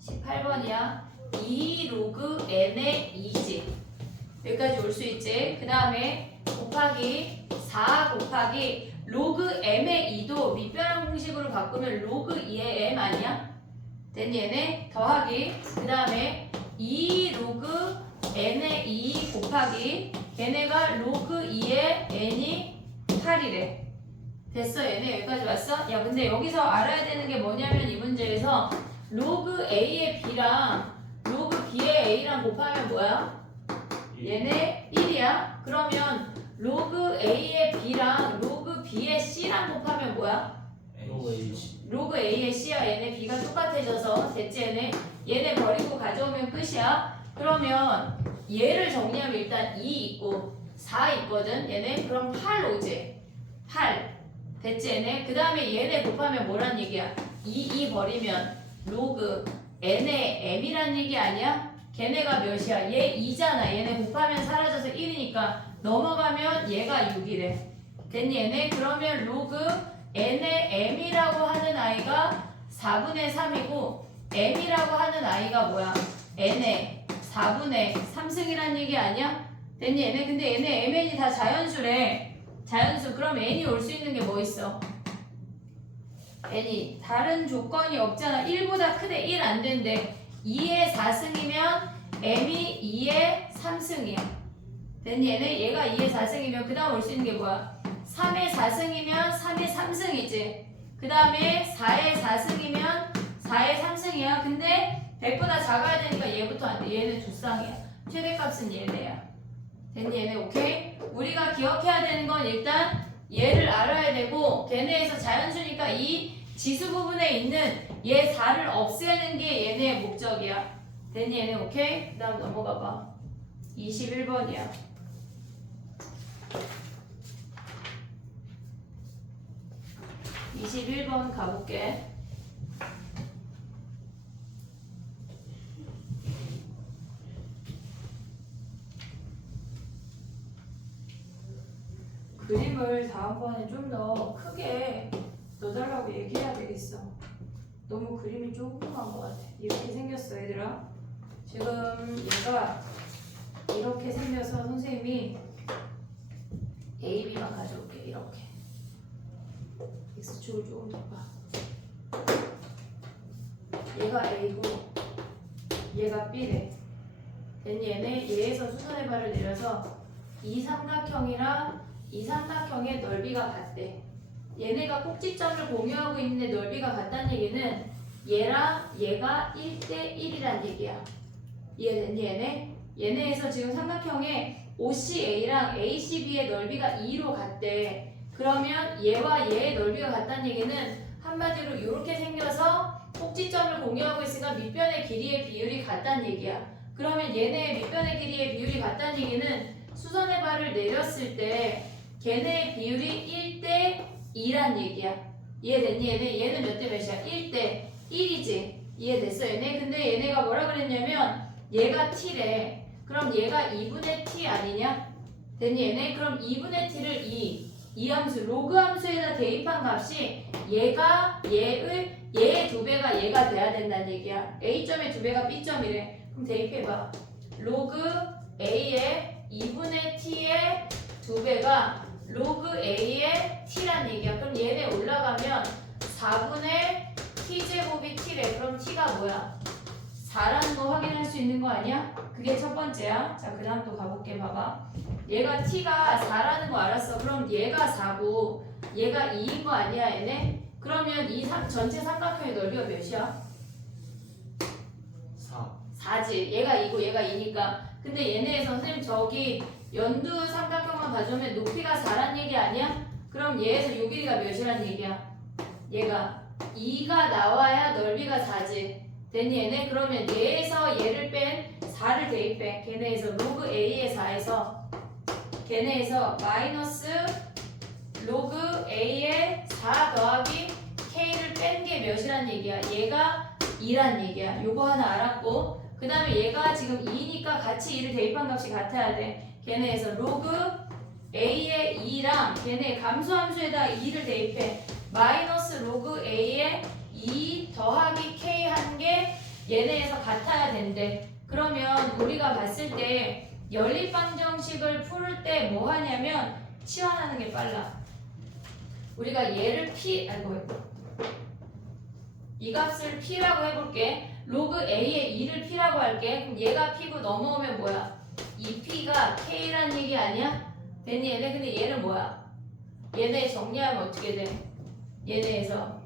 18번이야. 2 로그 n의 2지. 여기까지 올 수 있지. 그 다음에 곱하기 4 곱하기 로그 m의 2도 밑변환 공식으로 바꾸면 로그 2의 m 아니야? 됐니? 얘네 더하기 그 다음에 2 로그 n의 2 곱하기 얘네가 로그 2의 n이 8이래. 됐어? 얘네 여기까지 왔어? 야 근데 여기서 알아야 되는 게 뭐냐면 이 문제에서 로그 a의 b랑 로그 b의 a랑 곱하면 뭐야? 얘네 1이야. 그러면 로그 a의 b랑 로그 b의 c랑 곱하면 뭐야? 로그 a의 c야. 얘네 b가 똑같아져서 됐지? 얘네 버리고 가져오면 끝이야. 그러면 얘를 정리하면 일단 2 있고 4 있거든. 얘네 그럼 8 오지. 8 됐지? 얘네 그 다음에 얘네 곱하면 뭐란 얘기야? 2 버리면 로그 n의 m이란 얘기 아니야? 걔네가 몇이야? 얘 2잖아. 얘네 곱하면 사라져서 1이니까 넘어가면 얘가 6이래. 됐니? 얘네 그러면 로그 n의 m이라고 하는 아이가 4분의 3이고 m이라고 하는 아이가 뭐야? n의 4분의 3승이란 얘기 아니야? 됐니? 얘네 근데 얘네 mn이 다 자연수래. 자연수. 그럼 n이 올 수 있는 게 뭐 있어? n이 다른 조건이 없잖아. 1보다 크대 1 안 된대. 2의 4승이면 m이 2의 3승이야. 됐니? 얘가 2의 4승이면 그 다음 올 수 있는 게 뭐야? 3의 4승이면 3의 3승이지. 그 다음에 4의 4승이면 4의 3승이야. 근데 100보다 작아야 되니까 얘부터 안 돼. 얘는 두 쌍이야. 최대값은 얘네야. 됐니? 얘네 오케이? 우리가 기억해야 되는 건 일단 얘를 알아야 되고 걔네에서 자연수니까 이 지수 부분에 있는 얘 4를 없애는 게 얘네의 목적이야. 됐니? 얘네 오케이? 그 다음 넘어가 봐. 21번이야. 21번 가볼게. 그림을 다음번에 좀 더 크게 넣어달라고 얘기해야 되겠어. 너무 그림이 조그만 것 같아. 이렇게 생겼어 얘들아. 지금 얘가 이렇게 생겨서 선생님이 A, B만 가져올게. 이렇게 X축을 조금 더 봐. 얘가 A고 얘가 B래. 됐니? 얘에서 수선의 발을 내려서 이 삼각형이랑 이 삼각형의 넓이가 같대. 얘네가 꼭지점을 공유하고 있는데 넓이가 같다는 얘기는 얘랑 얘가 1대1이란 얘기야. 이해됐니? 얘네에서 지금 삼각형의 OCA랑 ACB의 넓이가 2로 같대. 그러면 얘와 얘의 넓이가 같다는 얘기는 한마디로 이렇게 생겨서 꼭지점을 공유하고 있으니까 밑변의 길이의 비율이 같다는 얘기야. 그러면 얘네의 밑변의 길이의 비율이 같다는 얘기는 수선의 발을 내렸을 때 걔네의 비율이 1대2란 얘기야. 이해됐니? 얘는 몇 대 몇이야? 1대1이지. 이해됐어? 근데 얘네가 뭐라 그랬냐면 얘가 t래. 그럼 얘가 2분의 t 아니냐? 됐니? 그럼 2분의 t를 이 함수 로그 함수에다 대입한 값이 얘가 얘의 2배가 얘가 돼야 된다는 얘기야. A점의 2배가 B점이래. 그럼 대입해봐. 로그 A의 2분의 t의 2배가 로그 A의 t란 얘기야. 그럼 얘네 올라가면 4분의 t제곱이 t래. 그럼 t가 뭐야? 4라는 거 확인할 수 있는 거 아니야? 그게 첫 번째야. 자, 그 다음 또 가볼게. 봐봐. 얘가 t가 4라는 거 알았어. 그럼 얘가 4고 얘가 2인 거 아니야, 얘네? 그러면 이 전체 삼각형의 넓이가 몇이야? 4지. 얘가 2고 얘가 2니까. 근데 얘네에서 선생님 저기 연두 삼각형만 봐주면 높이가 4란 얘기 아니야? 그럼 얘에서 요 길이가 몇이란 얘기야? 얘가 2가 나와야 넓이가 4지. 됐니 얘네? 그러면 얘에서 얘를 뺀 4를 대입해. 걔네에서 로그 a의 4에서 걔네에서 마이너스 로그 a의 4 더하기 k를 뺀 게 몇이란 얘기야? 얘가 2란 얘기야. 요거 하나 알았고 그 다음에 얘가 지금 2니까 같이 2를 대입한 값이 같아야 돼. 걔네에서 로그 a의 2랑 걔네 감소함수에다 2를 대입해. 마이너스 로그 a의 2 더하기 k 한 게 얘네에서 같아야 된대. 그러면 우리가 봤을 때 연립방정식을 풀 때 뭐 하냐면 치환하는 게 빨라. 우리가 얘를 이 값을 p라고 해볼게. 로그 a의 2를 p라고 할게. 그럼 얘가 p고 넘어오면 뭐야? 이 p가 k란 얘기 아니야? 됐니 얘네? 근데 얘는 뭐야? 얘네 정리하면 어떻게 돼? 얘네에서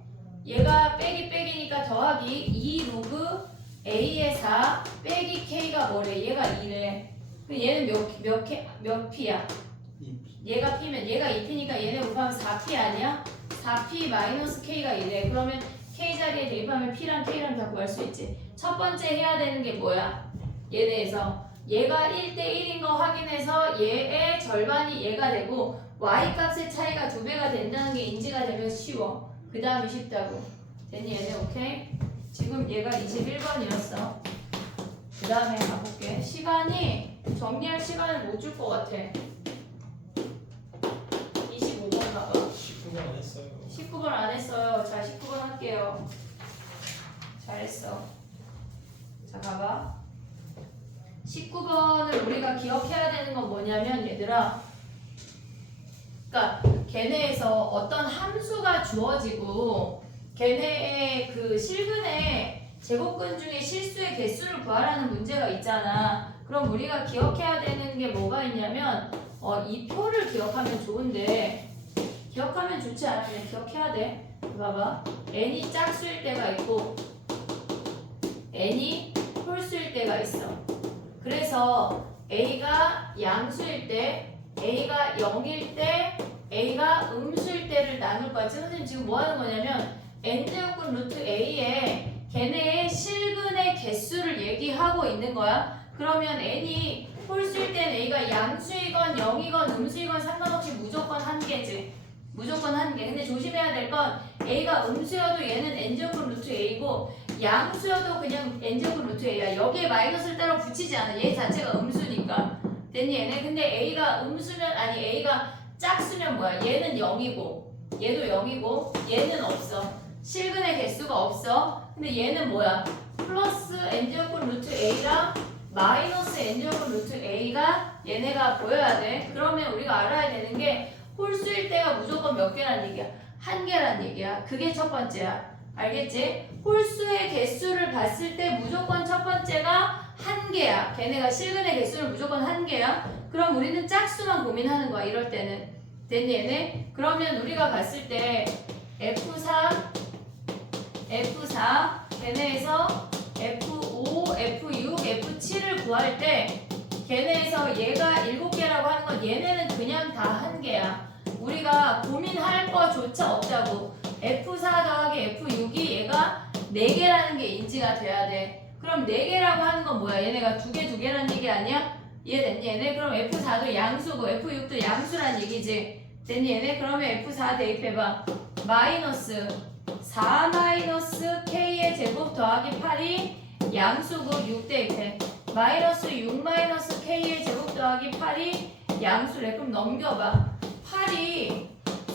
얘가 빼기니까 더하기 2 로그 a의 4 빼기 k가 뭐래? 얘가 2래. 그럼 얘는 몇 p야? 얘가 p면 얘가 2p니까 얘네 곱하면 4p 아니야? 4p 마이너스 k가 이래. 그러면 k 자리에 대입하면 p랑 k랑 다 구할 수 있지. 첫 번째 해야 되는 게 뭐야? 얘네에서 얘가 1대1인 거 확인해서 얘의 절반이 얘가 되고 y 값의 차이가 2배가 된다는 게 인지가 되면 쉬워. 그 다음이 쉽다고. 됐니 얘네? 오케이? 지금 얘가 21번이었어. 그 다음에 가볼게. 시간이 정리할 시간을 못 줄 것 같아. 25번 가봐. 19번 안 했어요. 19번 안 했어요. 자, 19번 할게요. 잘했어. 자, 가봐. 19번을 우리가 기억해야 되는 건 뭐냐면 얘들아, 그러니까 걔네에서 어떤 함수가 주어지고 걔네의 그 실근의 제곱근 중에 실수의 개수를 구하라는 문제가 있잖아. 그럼 우리가 기억해야 되는 게 뭐가 있냐면 이 표를 기억하면 좋은데 기억하면 좋지 않으면 기억해야 돼. 봐봐. n이 짝수일 때가 있고 n이 홀수일 때가 있어. 그래서 a가 양수일 때, a가 0일 때, a가 음수일 때를 나눌 거야. 선생님 지금 뭐 하는 거냐면 n제곱근 루트 a에 걔네의 실근의 개수를 얘기하고 있는 거야. 그러면 n이 홀수일 땐 a가 양수이건 0이건 음수이건 상관없이 무조건 한 개지. 무조건 한 개. 근데 조심해야 될 건 a가 음수여도 얘는 n제곱근 루트 a고 양수여도 그냥 n제곱근 루트 a야. 여기에 마이너스를 따로 붙이지 않아. 얘 자체가 음수니까. 됐니 얘네? 근데 a가 음수면 아니 a가 짝수면 뭐야? 얘는 0이고 얘도 0이고 얘는 없어. 실근의 개수가 없어. 근데 얘는 뭐야? 플러스 n제곱근 루트 a랑 마이너스 n제곱근 루트 a가 얘네가 보여야 돼. 그러면 우리가 알아야 되는 게 홀수일 때가 무조건 몇 개란 얘기야? 한 개란 얘기야. 그게 첫 번째야. 알겠지? 홀수의 개수를 봤을 때 무조건 첫 번째가 한 개야. 걔네가 실근의 개수는 무조건 한 개야. 그럼 우리는 짝수만 고민하는 거야. 이럴 때는. 됐니 얘네? 그러면 우리가 봤을 때 F4 걔네에서 F5, F6, F7을 구할 때 걔네에서 얘가 7개라고 하는 건 얘네는 그냥 다 한 개야. 우리가 고민할 거조차 없다고. F4 더하기 F6이 얘가 4개라는 게 인지가 돼야 돼. 그럼 4개라고 하는 건 뭐야? 얘네가 2개라는 얘기 아니야? 이해됐니 얘네? 그럼 F4도 양수고 F6도 양수란 얘기지. 됐니 얘네? 그러면 F4 대입해봐. 마이너스 4 마이너스 k의 제곱 더하기 8이 양수고 6 대입해. 마이너스 6 마이너스 k의 제곱 더하기 8이 양수래. 그럼 넘겨봐. 8이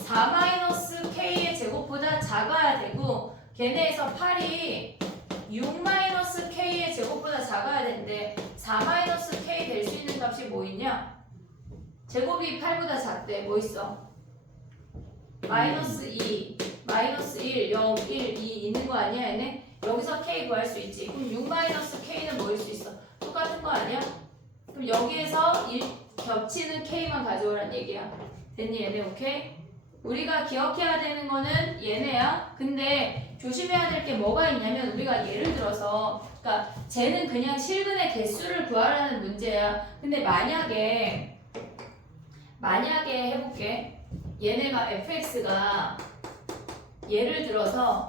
4 마이너스 k의 제곱보다 작아야 되고 걔네에서 8이 6 마이너스 k의 제곱보다 작아야 되는데 4 마이너스 k 될 수 있는 값이 뭐 있냐? 제곱이 8보다 작대. 뭐 있어? 마이너스 2, 마이너스 1, 0, 1, 2 있는 거 아니야 얘네? 여기서 k 구할 수 있지. 그럼 6 마이너스 k는 뭐일 수 있어? 똑같은 거 아니야? 그럼 여기에서 겹치는 k만 가져오란 얘기야. 됐니 얘네? 오케이? 우리가 기억해야 되는 거는 얘네야. 근데 조심해야 될 게 뭐가 있냐면 우리가 예를 들어서 그러니까 쟤는 그냥 실근의 개수를 구하라는 문제야. 근데 만약에 해볼게. 얘네가 fx가 예를 들어서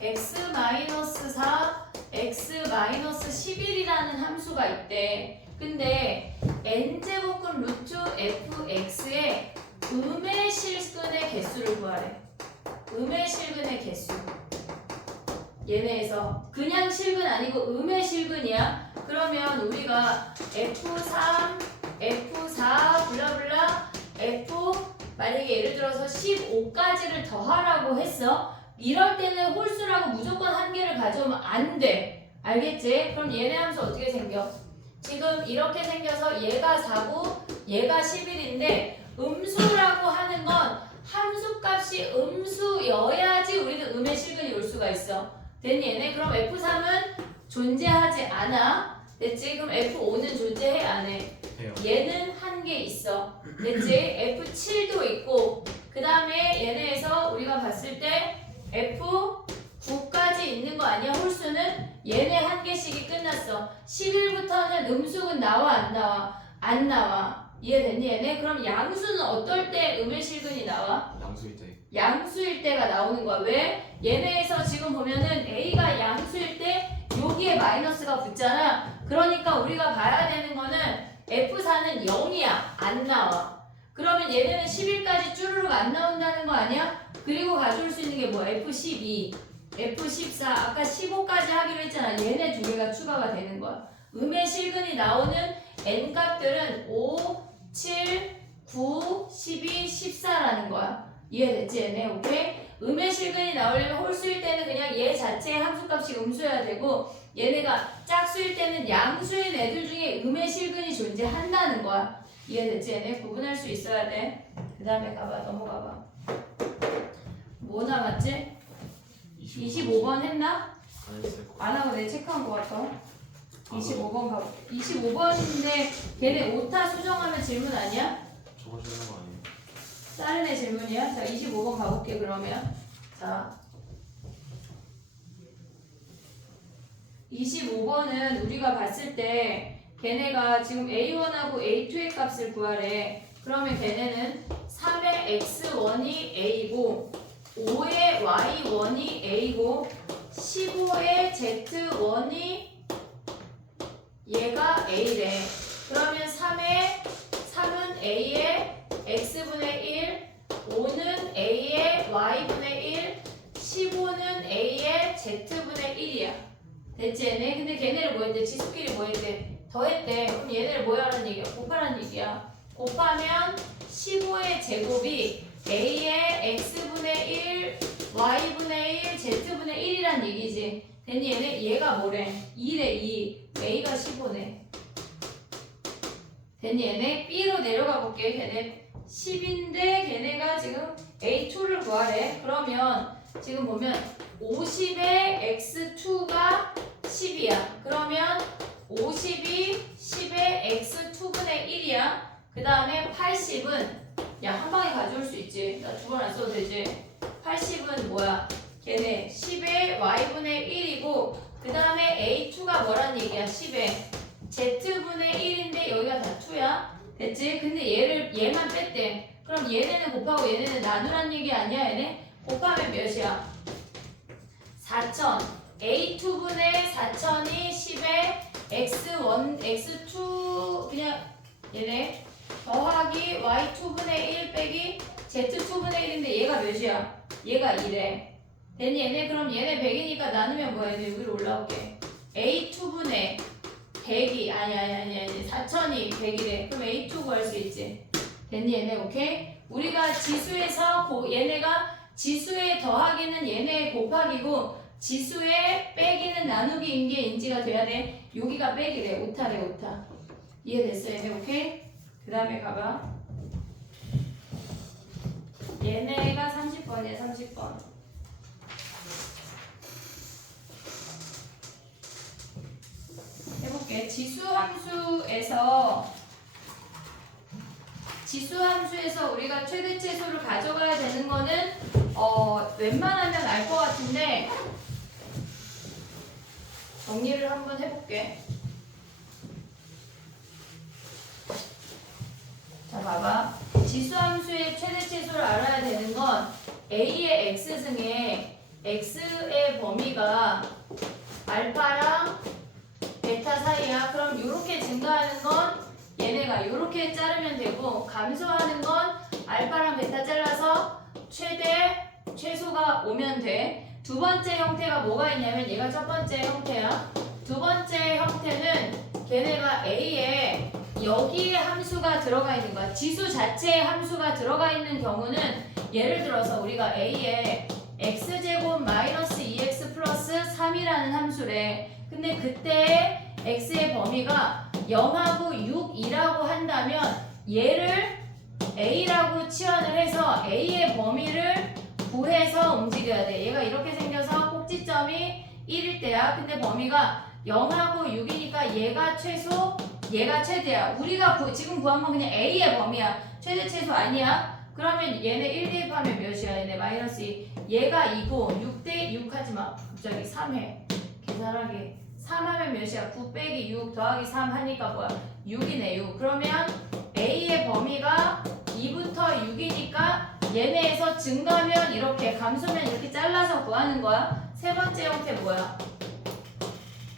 x-4, x-11이라는 함수가 있대. 근데 n제곱근 루트 fx의 음의 실근의 개수를 구하래. 음의 실근의 개수. 얘네에서 그냥 실근 아니고 음의 실근이야. 그러면 우리가 f3, f4 블라블라 f 만약에 예를 들어서 15까지를 더하라고 했어. 이럴 때는 홀수라고 무조건 한 개를 가져오면 안 돼. 알겠지? 그럼 얘네 함수 어떻게 생겨? 지금 이렇게 생겨서 얘가 4고 얘가 11인데 음수라고 하는 건 함수값이 음수여야지 우리는 음의 실근이 올 수가 있어. 됐니 얘네? 그럼 F3은 존재하지 않아. 됐지? 그럼 F5는 존재해 안 해? 해요. 얘는 한 개 있어. 됐지? F7도 있고 그 다음에 얘네에서 우리가 봤을 때 F9까지 있는 거 아니야? 홀수는 얘네 한 개씩이 끝났어. 11부터는 음수는 나와 안 나와? 안 나와. 이해됐니 얘네? 그럼 양수는 어떨 때 음의 실근이 나와? 양수일 때. 양수일 때가 나오는 거야. 왜? 얘네에서 지금 보면은 A가 양수일 때 여기에 마이너스가 붙잖아. 그러니까 우리가 봐야 되는 거는 F4는 0이야. 안 나와. 그러면 얘네는 11까지 쭈루룩 안 나온다는 거 아니야? 그리고 가져올 수 있는 게 뭐야? F12, F14, 아까 15까지 하기로 했잖아. 얘네 두 개가 추가가 되는 거야. 음의 실근이 나오는 n값들은 5, 7, 9, 12, 14라는 거야. 이해됐지 얘네? 오케이? 음의 실근이 나오려면 홀수일 때는 그냥 얘 자체의 함수값이 음수여야 되고 얘네가 짝수일 때는 양수인 애들 중에 음의 실근이 존재한다는 거야. 이해됐지 얘네? 구분할 수 있어야 돼. 그 다음에 가봐. 넘어가봐. 뭐 남았지? 25번 했나? 안 했을 거. 안 하고 내 체크한 거 같아. 25번 가볼게. 25번인데 걔네 오타 수정하면 질문 아니야? 저거 주는 거 아니에요? 다른 애 질문이야? 자 25번 가볼게 그러면. 자 25번은 우리가 봤을 때 걔네가 지금 A1하고 A2의 값을 구하래. 그러면 걔네는 3의 X1이 A고 5의 Y1이 A고 15의 Z1이 얘가 A래. 그러면 3은 A의 X분의 1, 5는 A의 Y분의 1, 15는 A의 Z분의 1이야. 됐지 얘네? 근데 걔네를 뭐 했대? 지수끼리 뭐 했대? 더했대. 그럼 얘네를 뭐 하라는 얘기야? 곱하라는 얘기야. 곱하면 15의 제곱이 A의 X분의 1, Y분의 1, Z분의 1이란 얘기지. 됐니 얘네? 얘가 뭐래? 2래 2. A가 15네. 됐니 얘네? B로 내려가 볼게. 걔네 10인데 걔네가 지금 A2를 구하래. 그러면 지금 보면 50의 X2가 10이야. 그러면 50이 10의 X2분의 1이야. 그 다음에 80은 야 한 방에 가져올 수 있지. 나 두 번 안 써도 되지. 80은 뭐야? 걔네 10의 Y분의 1이고 그 다음에 A2가 뭐란 얘기야? 10의 Z분의 1인데 여기가 다 2야. 됐지? 근데 얘만 뺐대. 그럼 얘네는 곱하고 얘네는 나누란 얘기 아니야 얘네? 곱하면 몇이야? 4000 A2분의 4000이 10의 X1, X2 그냥 얘네 더하기 Y2분의 1 빼기 Z2분의 1인데 얘가 몇이야? 얘가 2래. 됐니 얘네? 그럼 얘네 100이니까 나누면 뭐야? 얘네 여기로 올라올게. A2분의 100이 아니 4000이 100이래. 그럼 A2 구할 수 있지. 됐니 얘네? 오케이? 우리가 지수에서 얘네가 지수의 더하기는 얘네의 곱하기고 지수의 빼기는 나누기인 게 인지가 돼야 돼. 여기가 빼기래. 오타래 오타. 이해됐어 얘네? 오케이? 그 다음에 가봐. 얘네가 30번이야 30번. 해볼게. 지수함수에서 우리가 최대 최소를 가져가야 되는 거는 웬만하면 알 것 같은데 정리를 한번 해볼게. 자, 봐봐. 지수함수의 최대 최소를 알아야 되는 건 A의 X승에 X의 범위가 알파랑 베타 사이야. 그럼 이렇게 증가하는 건 얘네가 이렇게 자르면 되고, 감소하는 건 알파랑 베타 잘라서 최대 최소가 오면 돼. 두 번째 형태가 뭐가 있냐면 얘가 첫 번째 형태야. 두 번째 형태는 걔네가 A에 여기에 함수가 들어가 있는 거야. 지수 자체에 함수가 들어가 있는 경우는 예를 들어서 우리가 A에 x제곱 마이너스 2x 플러스 3이라는 함수래. 근데 그때 x의 범위가 0하고 6이라고 한다면 얘를 a라고 치환을 해서 a의 범위를 구해서 움직여야 돼. 얘가 이렇게 생겨서 꼭지점이 1일 때야. 근데 범위가 0하고 6이니까 얘가 최소, 얘가 최대야. 우리가 지금 구한 건 그냥 a의 범위야. 최대 최소 아니야. 그러면 얘네 1 대입하면 몇이야? 얘네 마이너스 2. 얘가 2고 6대 6 하지마. 갑자기 3해. 계산하게. 3하면 몇이야? 9 빼기 6 더하기 3 하니까 뭐야? 6이네 6. 그러면 A의 범위가 2부터 6이니까 얘네에서 증가면 이렇게, 감소면 이렇게 잘라서 구하는 거야. 세 번째 형태 뭐야?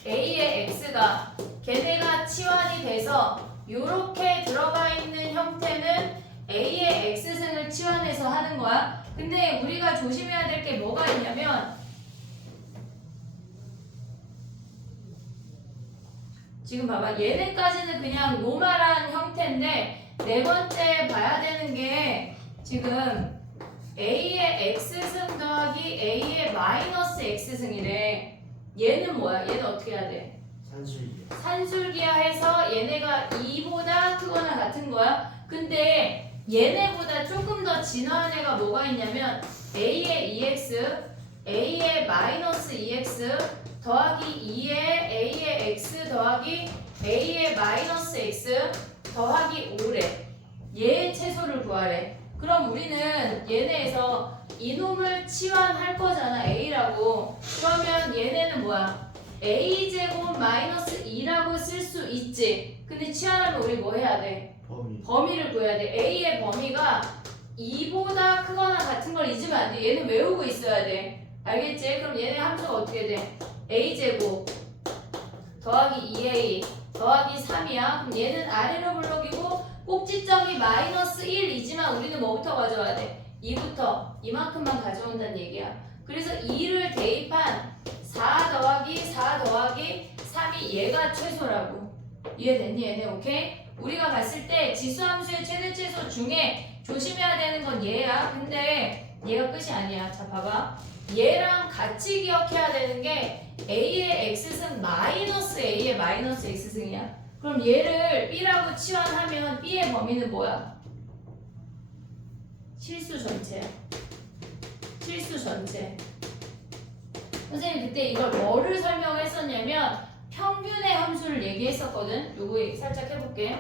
A의 X가 걔네가 치환이 돼서 이렇게 들어가 있는 형태는 A의 X승을 치환해서 하는 거야. 근데 우리가 조심해야 될 게 뭐가 있냐면 지금 봐봐. 얘네까지는 그냥 노멀한 형태인데 네 번째 봐야 되는 게 지금 A의 X승 더하기 A의 마이너스 X승이래. 얘는 뭐야? 얘는 어떻게 해야 돼? 산술이야. 산술기야 해서 얘네가 2보다 크거나 같은 거야. 근데 얘네보다 조금 더 진화한 애가 뭐가 있냐면 A의 2x, A의 마이너스 2x 더하기 2의 A의 x 더하기 A의 마이너스 x 더하기 5래. 얘의 채소를 구하래. 그럼 우리는 얘네에서 이놈을 치환할 거잖아. A라고. 그러면 얘네는 뭐야? A제곱 마이너스 2라고 쓸 수 있지. 근데 치환하면 우리 뭐 해야 돼? 범위를 구해야 돼. A의 범위가 2보다 크거나 같은 걸 잊으면 안 돼. 얘는 외우고 있어야 돼. 알겠지? 그럼 얘네 함수가 어떻게 돼? A제곱 더하기 2A 더하기 3이야. 그럼 얘는 아래로 블록이고 꼭지점이 마이너스 1이지만 우리는 뭐부터 가져와야 돼? 2부터 이만큼만 가져온다는 얘기야. 그래서 2를 대입한 4 더하기 4 더하기 3이 얘가 최소라고. 이해됐니 얘네? 오케이? 우리가 봤을 때 지수함수의 최대 최소 중에 조심해야 되는 건 얘야. 근데 얘가 끝이 아니야. 자 봐봐. 얘랑 같이 기억해야 되는 게 A의 X승 마이너스 A의 마이너스 X승이야. 그럼 얘를 B라고 치환하면 B의 범위는 뭐야? 실수 전체야. 실수 전체. 선생님 그때 이걸 뭐를 설명했었냐면 평균의 함수를 얘기했었거든. 요거 살짝 해볼게.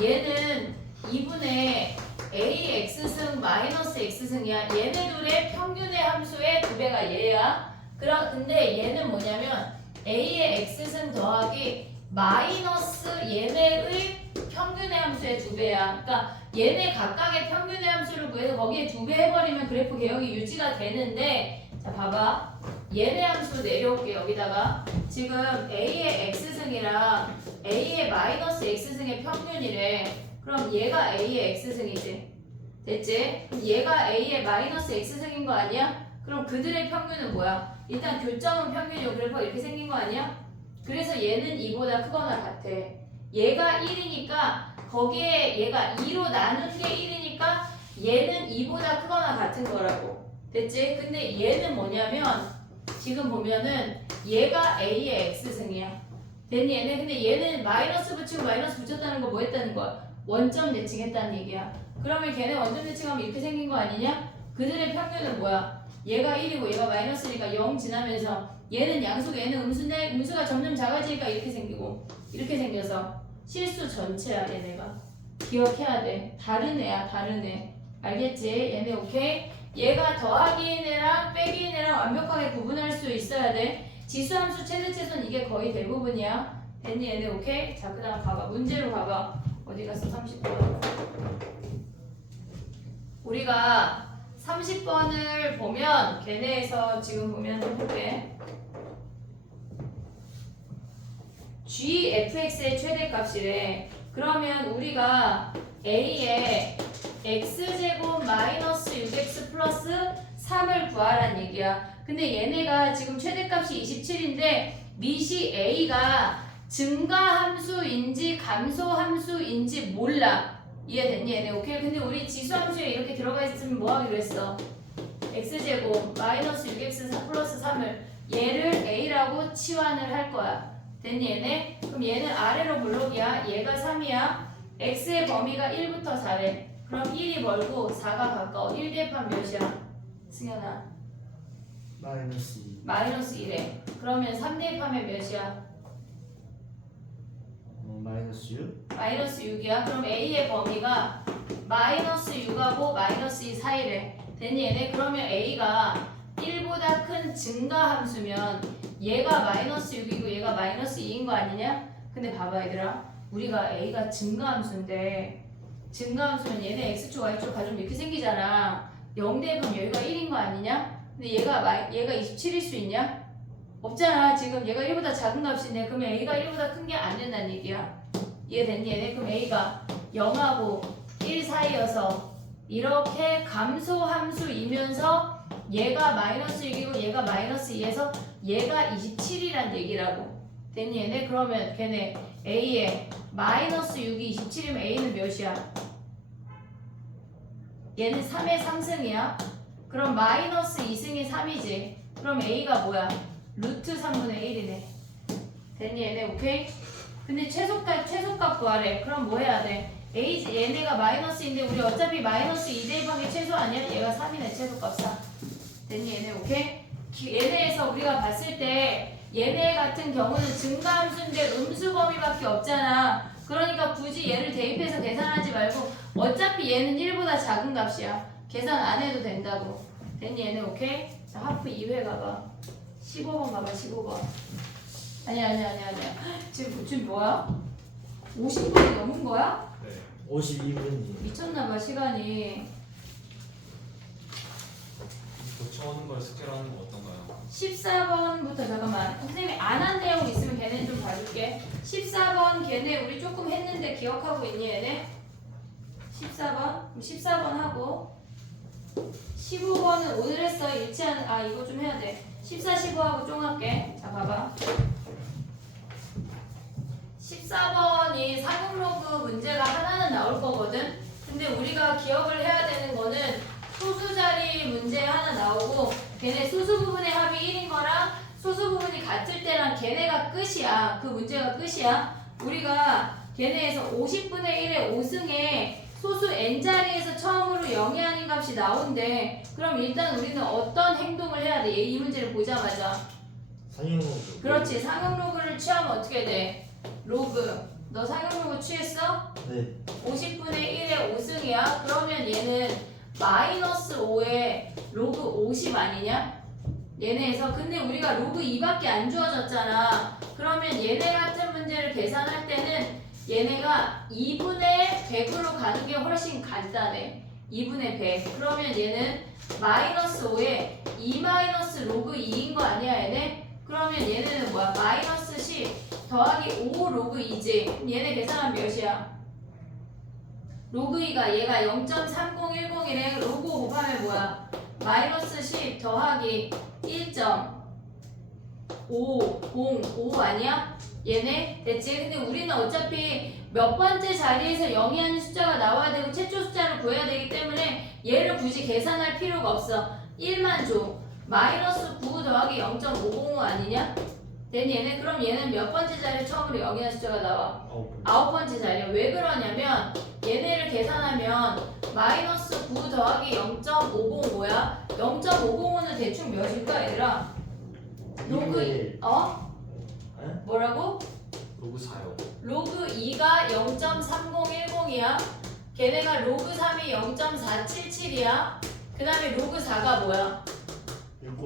얘는 2분의 A X승 마이너스 X승이야. 얘네들의 평균의 함수의 2배가 얘야. 근데 얘는 뭐냐면 A의 X승 더하기 마이너스 얘네의 평균의 함수의 2배야. 그러니까 얘네 각각의 평균의 함수를 구해서 거기에 2배 해버리면 그래프 개형이 유지가 되는데, 자 봐봐. 얘네 함수 내려올게. 여기다가 지금 A의 X승이랑 A의 마이너스 X승의 평균이래. 그럼 얘가 A의 X승이지. 됐지? 그럼 얘가 A의 마이너스 X승인 거 아니야? 그럼 그들의 평균은 뭐야? 일단 교점은 평균이고 그래프가 이렇게 생긴 거 아니야? 그래서 얘는 2보다 크거나 같아. 얘가 1이니까 거기에 얘가 2로 나눈 게 1이니까 얘는 2보다 크거나 같은 거라고. 됐지? 근데 얘는 뭐냐면 지금 보면은 얘가 A의 X승이야. 됐니 얘네? 근데 얘는 마이너스 붙이고 마이너스 붙였다는 거 뭐 했다는 거야? 원점 대칭했다는 얘기야. 그러면 걔네 원점 대칭하면 이렇게 생긴 거 아니냐? 그들의 평균은 뭐야? 얘가 1이고 얘가 마이너스니까 0 지나면서 얘는 양수, 얘는 음수인데 음수가 점점 작아지니까 이렇게 생기고 이렇게 생겨서 실수 전체야 얘네가. 기억해야 돼. 다른 애야 다른 애. 알겠지? 얘네 오케이? 얘가 더하기인 애랑 빼기인 애랑 완벽하게 구분할 수 있어야 돼. 지수함수 최대 최소는 이게 거의 대부분이야. 됐니 얘네 오케이? 자 그 다음 가봐. 문제로 가봐. 어디 갔어 30번. 우리가 30번을 보면 걔네에서 지금 보면 해볼게. gfx의 최대값이래. 그러면 우리가 a의 x제곱 마이너스 6x 플러스 3을 구하란 얘기야. 근데 얘네가 지금 최대값이 27인데 미시 a가 증가함수인지 감소함수인지 몰라. 이해됐니 얘네 오케이? 근데 우리 지수함수에 이렇게 들어가 있으면 뭐 하기로 했어? x제곱 마이너스 6x 플러스 3을 얘를 a라고 치환을 할 거야. 됐니 얘네? 그럼 얘는 아래로 블록이야. 얘가 3이야. x의 범위가 1부터 4래. 그럼 1이 멀고 4가 가까워. 1 대입하면 몇이야? 승현아 마이너스 2. 마이너스 1에. 그러면 3 대입하면 몇이야? 마이너스 6? 마이너스 6이야. 그럼 a의 범위가 마이너스 6하고 마이너스 2 사이래. 됐니 얘네? 그러면 a가 1보다 큰 증가함수면 얘가 마이너스 6이고 얘가 마이너스 2인 거 아니냐? 근데 봐봐 얘들아. 우리가 a가 증가함수인데 증가함수면 얘네 x축 y축 가지고 이렇게 생기잖아. 0 대입하면 여기가 1인 거 아니냐? 근데 얘가 27일 수 있냐? 없잖아. 지금 얘가 1보다 작은 값인데 그러면 a가 1보다 큰 게 안 된다는 얘기야. 이해됐니 얘네? 그럼 a가 0하고 1 사이여서 이렇게 감소함수이면서 얘가 마이너스 6이고 얘가 마이너스 2에서 얘가 27이란 얘기라고. 됐니 얘네? 그러면 걔네 a의 마이너스 6이 27이면 a는 몇이야? 얘는 3의 상승이야. 그럼 마이너스 2승이 3이지. 그럼 a가 뭐야? 루트 3분의 1이네. 됐니 얘네? 오케이? 근데 최소값 구하래. 그럼 뭐 해야 돼? 얘네가 마이너스인데 우리 어차피 마이너스 2 대입한 게 최소 아니야? 얘가 3이네 최소값이야. 됐니 얘네? 오케이? 얘네에서 우리가 봤을 때 얘네 같은 경우는 증가함수인데 음수 범위밖에 없잖아. 그러니까 굳이 얘를 대입해서 계산하지 말고 어차피 얘는 1보다 작은 값이야. 계산 안 해도 된다고. 됐니 얘네? 오케이? 자 하프 2회 가봐. 15번 가봐 15번. 아니야. 지금 뭐야? 50분이 넘은 거야? 네. 52분이. 미쳤나봐 시간이. 고쳐오는 걸 숙제로 하는 거 어떤가요? 14번부터 잠깐만. 선생님이 안 한 내용 있으면 걔네 좀 봐줄게. 14번 걔네 우리 조금 했는데 기억하고 있니 얘네? 14번? 그럼 14번 하고 15번은 오늘 했어. 일치하는 이거 좀 해야 돼. 14, 15하고 쫑 할게. 자 봐봐. 14번이 상용로그 문제가 하나는 나올 거거든. 근데 우리가 기억을 해야 되는 거는 소수 자리 문제 하나 나오고 걔네 소수 부분의 합이 1인 거랑 소수 부분이 같을 때랑 걔네가 끝이야. 그 문제가 끝이야. 우리가 걔네에서 50분의 1의 5승에 소수 n자리에서 처음으로 0이 아닌 값이 나온대. 그럼 일단 우리는 어떤 행동을 해야 돼? 이 문제를 보자마자. 상용로그. 그렇지. 상용로그를 취하면 어떻게 돼? 로그. 너 상용로그 취했어? 네. 50분의 1의 5승이야. 그러면 얘는 마이너스 5에 로그 50 아니냐? 얘네에서. 근데 우리가 로그 2밖에 안 주어졌잖아. 그러면 얘네 같은 문제를 계산할 때는 얘네가 2분의 100으로 가는 게 훨씬 간단해. 2분의 100. 그러면 얘는 마이너스 5에 2 마이너스 로그 2인 거 아니야 얘네? 그러면 얘네는 뭐야? 마이너스 10 더하기 5 로그 2지. 그럼 얘네 계산하면 몇이야? 로그 2가 얘가 0.3010이래. 로그 5 곱하면 뭐야? 마이너스 10 더하기 1.505 아니야? 얘네? 됐지? 근데 우리는 어차피 몇 번째 자리에서 0이 아닌 숫자가 나와야 되고 최초 숫자를 구해야 되기 때문에 얘를 굳이 계산할 필요가 없어. 1만 줘. 마이너스 9 더하기 0.505 아니냐? 됐니 얘네? 그럼 얘는 몇 번째 자리에 처음으로 영이한 숫자가 나와? 9번. 9번째 자리야. 왜 그러냐면 얘네를 계산하면 마이너스 9 더하기 0.50 뭐야? 0.505는 대충 몇일까 얘들아? 로그 에? 뭐라고? 로그 4요. 로그 2가 0.3010이야. 걔네가 로그 3이 0.477이야. 그 다음에 로그 4가 뭐야?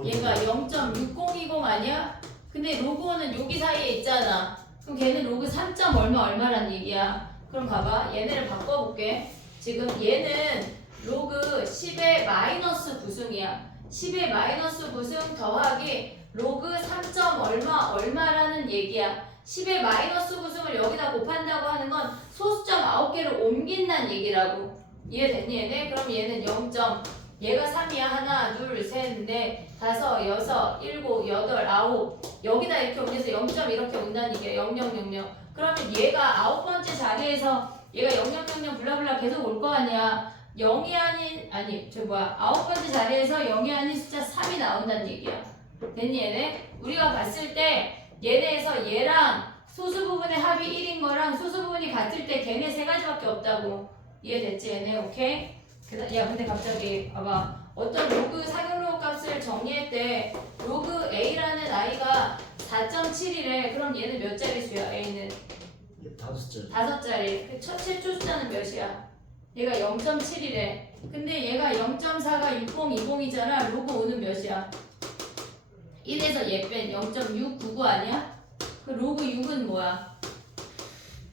얘가 0.6020 아니야? 근데 로그 5는 여기 사이에 있잖아. 그럼 걔는 로그 3. 얼마란 얘기야. 그럼 봐봐. 얘네를 바꿔볼게. 지금 얘는 로그 10의 마이너스 9승이야. 10의 마이너스 9승 더하기 로그 3. 얼마라는 얘기야. 10의 마이너스 9승을 여기다 곱한다고 하는 건 소수점 9개를 옮긴다는 얘기라고. 이해됐니 얘네? 그럼 얘는 0. 얘가 3이야. 하나, 둘, 셋, 넷, 다섯, 여섯, 일곱, 여덟, 아홉. 여기다 이렇게 옮겨서 0. 이렇게 온다는 얘기야. 0000. 그러면 얘가 9번째 자리에서 얘가 0000 블라블라 계속 올 거 아니야. 0이 아닌, 아니, 9번째 자리에서 0이 아닌 숫자 3이 나온다는 얘기야. 됐니 얘네? 우리가 봤을 때 얘네에서 얘랑 소수 부분의 합이 1인 거랑 소수 부분이 같을 때 걔네 세 가지밖에 없다고. 이해됐지 얘네? 오케이? 야 근데 갑자기 봐봐. 어떤 로그 사용로그 값을 정리할 때 로그 A라는 아이가 4.7이래. 그럼 얘는 몇 자릿수야? A는 5자리. 5자리. 그 첫 최초 숫자는 몇이야? 얘가 0.7이래. 근데 얘가 0.4가 6020이잖아. 로그 5는 몇이야? 1에서 얘 뺀 0.699 아니야? 그 로그 6은 뭐야?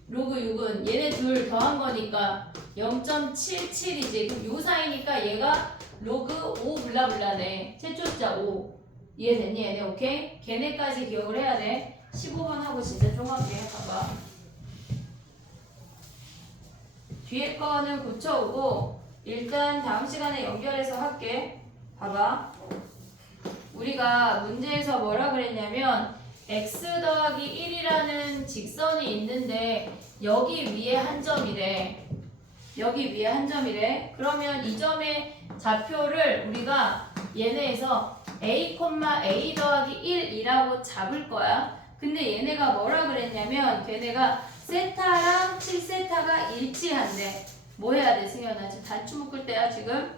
로그 6은 얘네 둘 더한 거니까 0.77이지. 그럼 요 사이니까 얘가 로그 5 블라블라네. 최초 숫자 5. 이해됐니 얘네? 오케이? 걔네까지 기억을 해야 돼. 15번 하고 진짜 좀 할게. 봐봐. 뒤에 거는 고쳐오고 일단 다음 시간에 연결해서 할게. 봐봐. 우리가 문제에서 뭐라 그랬냐면 x 더하기 1이라는 직선이 있는데 여기 위에 한 점이래. 여기 위에 한 점이래. 그러면 이 점의 좌표를 우리가 얘네에서 a, a 더하기 1이라고 잡을 거야. 근데 얘네가 뭐라 그랬냐면 걔네가 세타랑 7세타가 일치한대. 뭐 해야 돼 승현아? 지금 단추 묶을 때야 지금?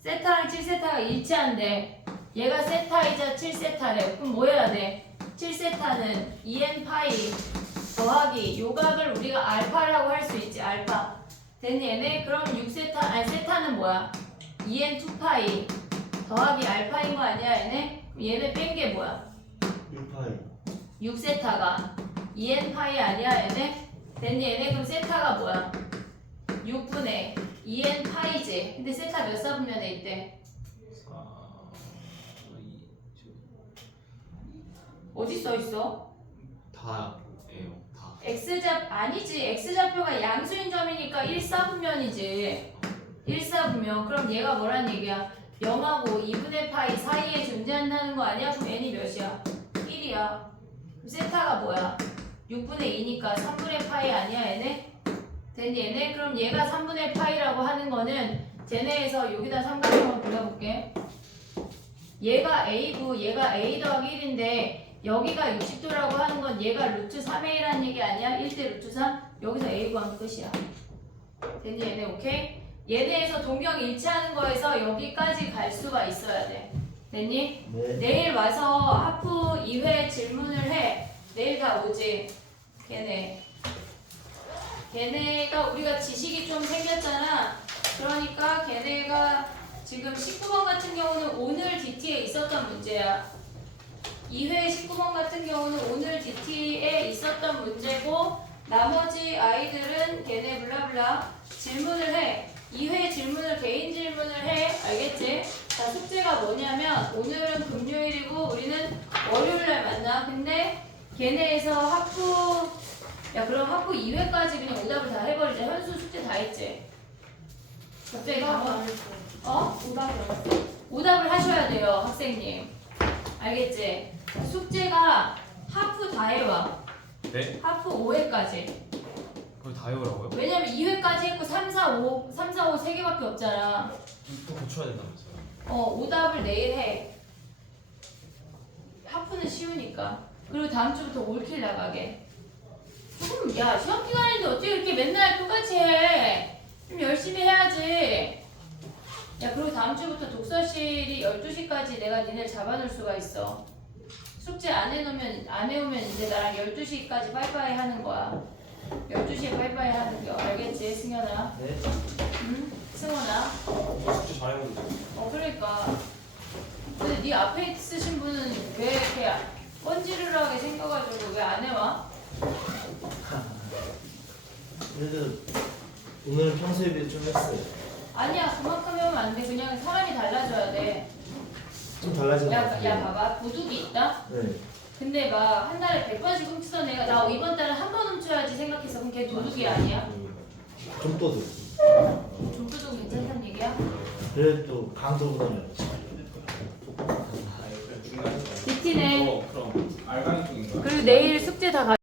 세타랑 7세타가 일치한대. 얘가 세타이자 7세타래. 그럼 뭐 해야 돼? 7세타는 2n 파이 더하기 요각을 우리가 알파라고 할 수 있지. 알파. 됐니 얘네? 그럼 6세타, 아니 세타는 뭐야? 2n 2파이 더하기 알파인 거 아니야 얘네? 그럼 얘네 뺀 게 뭐야? 6파이. 6세타가 2n 파이 아니야 얘네? 됐니 얘네? 그럼 세타가 뭐야? 6분의 2n 파이지. 근데 세타 몇 사분면에 있대? 4, 2, 어디 써 있어? 다예요. 다. x좌 아니지. x좌표가 양수인 점이니까 1사분면이지. 1사분면. 그럼 얘가 뭐란 얘기야? 0하고 2분의 파이 사이에 존재한다는 거 아니야? 그럼 n이 몇이야? 1이야. 그럼 세타가 뭐야? 6분의 2니까 3분의 파이 아니야 얘네? 됐니 얘네? 그럼 얘가 3분의 파이라고 하는 거는 쟤네에서 여기다 삼각형을 그려볼게. 얘가 a고 얘가 a 더하기 1인데 여기가 60도라고 하는 건 얘가 루트 3a라는 얘기 아니야? 1대 루트 3? 여기서 a 구하면 끝이야. 됐니 얘네? 오케이? 얘네에서 동경 일치하는 거에서 여기까지 갈 수가 있어야 돼. 됐니? 네. 내일 와서 하프 2회 질문을 해. 내일 다 오지. 걔네가 우리가 지식이 좀 생겼잖아. 그러니까 걔네가 지금 19번 같은 경우는 오늘 DT에 있었던 문제야. 2회 19번 같은 경우는 오늘 DT에 있었던 문제고 나머지 아이들은 걔네 블라블라 질문을 해. 2회 질문을 개인 질문을 해. 알겠지? 자, 숙제가 뭐냐면 오늘은 금요일이고 우리는 월요일날 만나. 근데 걔네에서 하프 야 그럼 하프 2회까지 그냥 오답을 다 해버리자. 현수 숙제 다 했지? 갑자기 당황. 어? 오답을 하셔야 돼요 학생님. 알겠지? 숙제가 하프 다 해와. 네? 하프 5회까지. 그걸 다 외우라고요? 왜냐면 2회까지 했고 3, 4, 5 3개밖에 없잖아. 또 고쳐야 된다면서요? 오답을 내일 해. 하프는 쉬우니까. 그리고 다음 주부터 올킬 나가게. 조금 야 시험 기간인데 어떻게 이렇게 맨날 똑같이 해? 좀 열심히 해야지. 야 그리고 다음 주부터 독서실이 12시까지 내가 니네를 잡아놓을 수가 있어. 숙제 안 해오면 이제 나랑 12시까지 빠이빠이 하는 거야. 12시에 빠이빠이 하는 거 알겠지 승현아? 네. 응? 승원아? 숙제 잘해보자. 그러니까. 근데 네 앞에 쓰신 분은 왜 이렇게 뻔지르르하게 생겨가지고 왜 안 해와? 그래도 오늘은 평소에 비해 좀 했어요. 아니야 그만큼 하면 안 돼. 그냥 사람이 달라져야 돼. 좀 달라진 것 야 같아요. 봐봐 도둑이 있다? 네. 근데 막 한 달에 100번씩 훔치던 애가 나 이번 달에 한 번 훔쳐야지 생각해서 그럼 걔 도둑이 아니야? 좀 떠도. 좀도둑 괜찮단 얘기야? 그래도 강도보다는 DT네. 그럼 알강이 쪽인가? 그리고 내일 숙제 다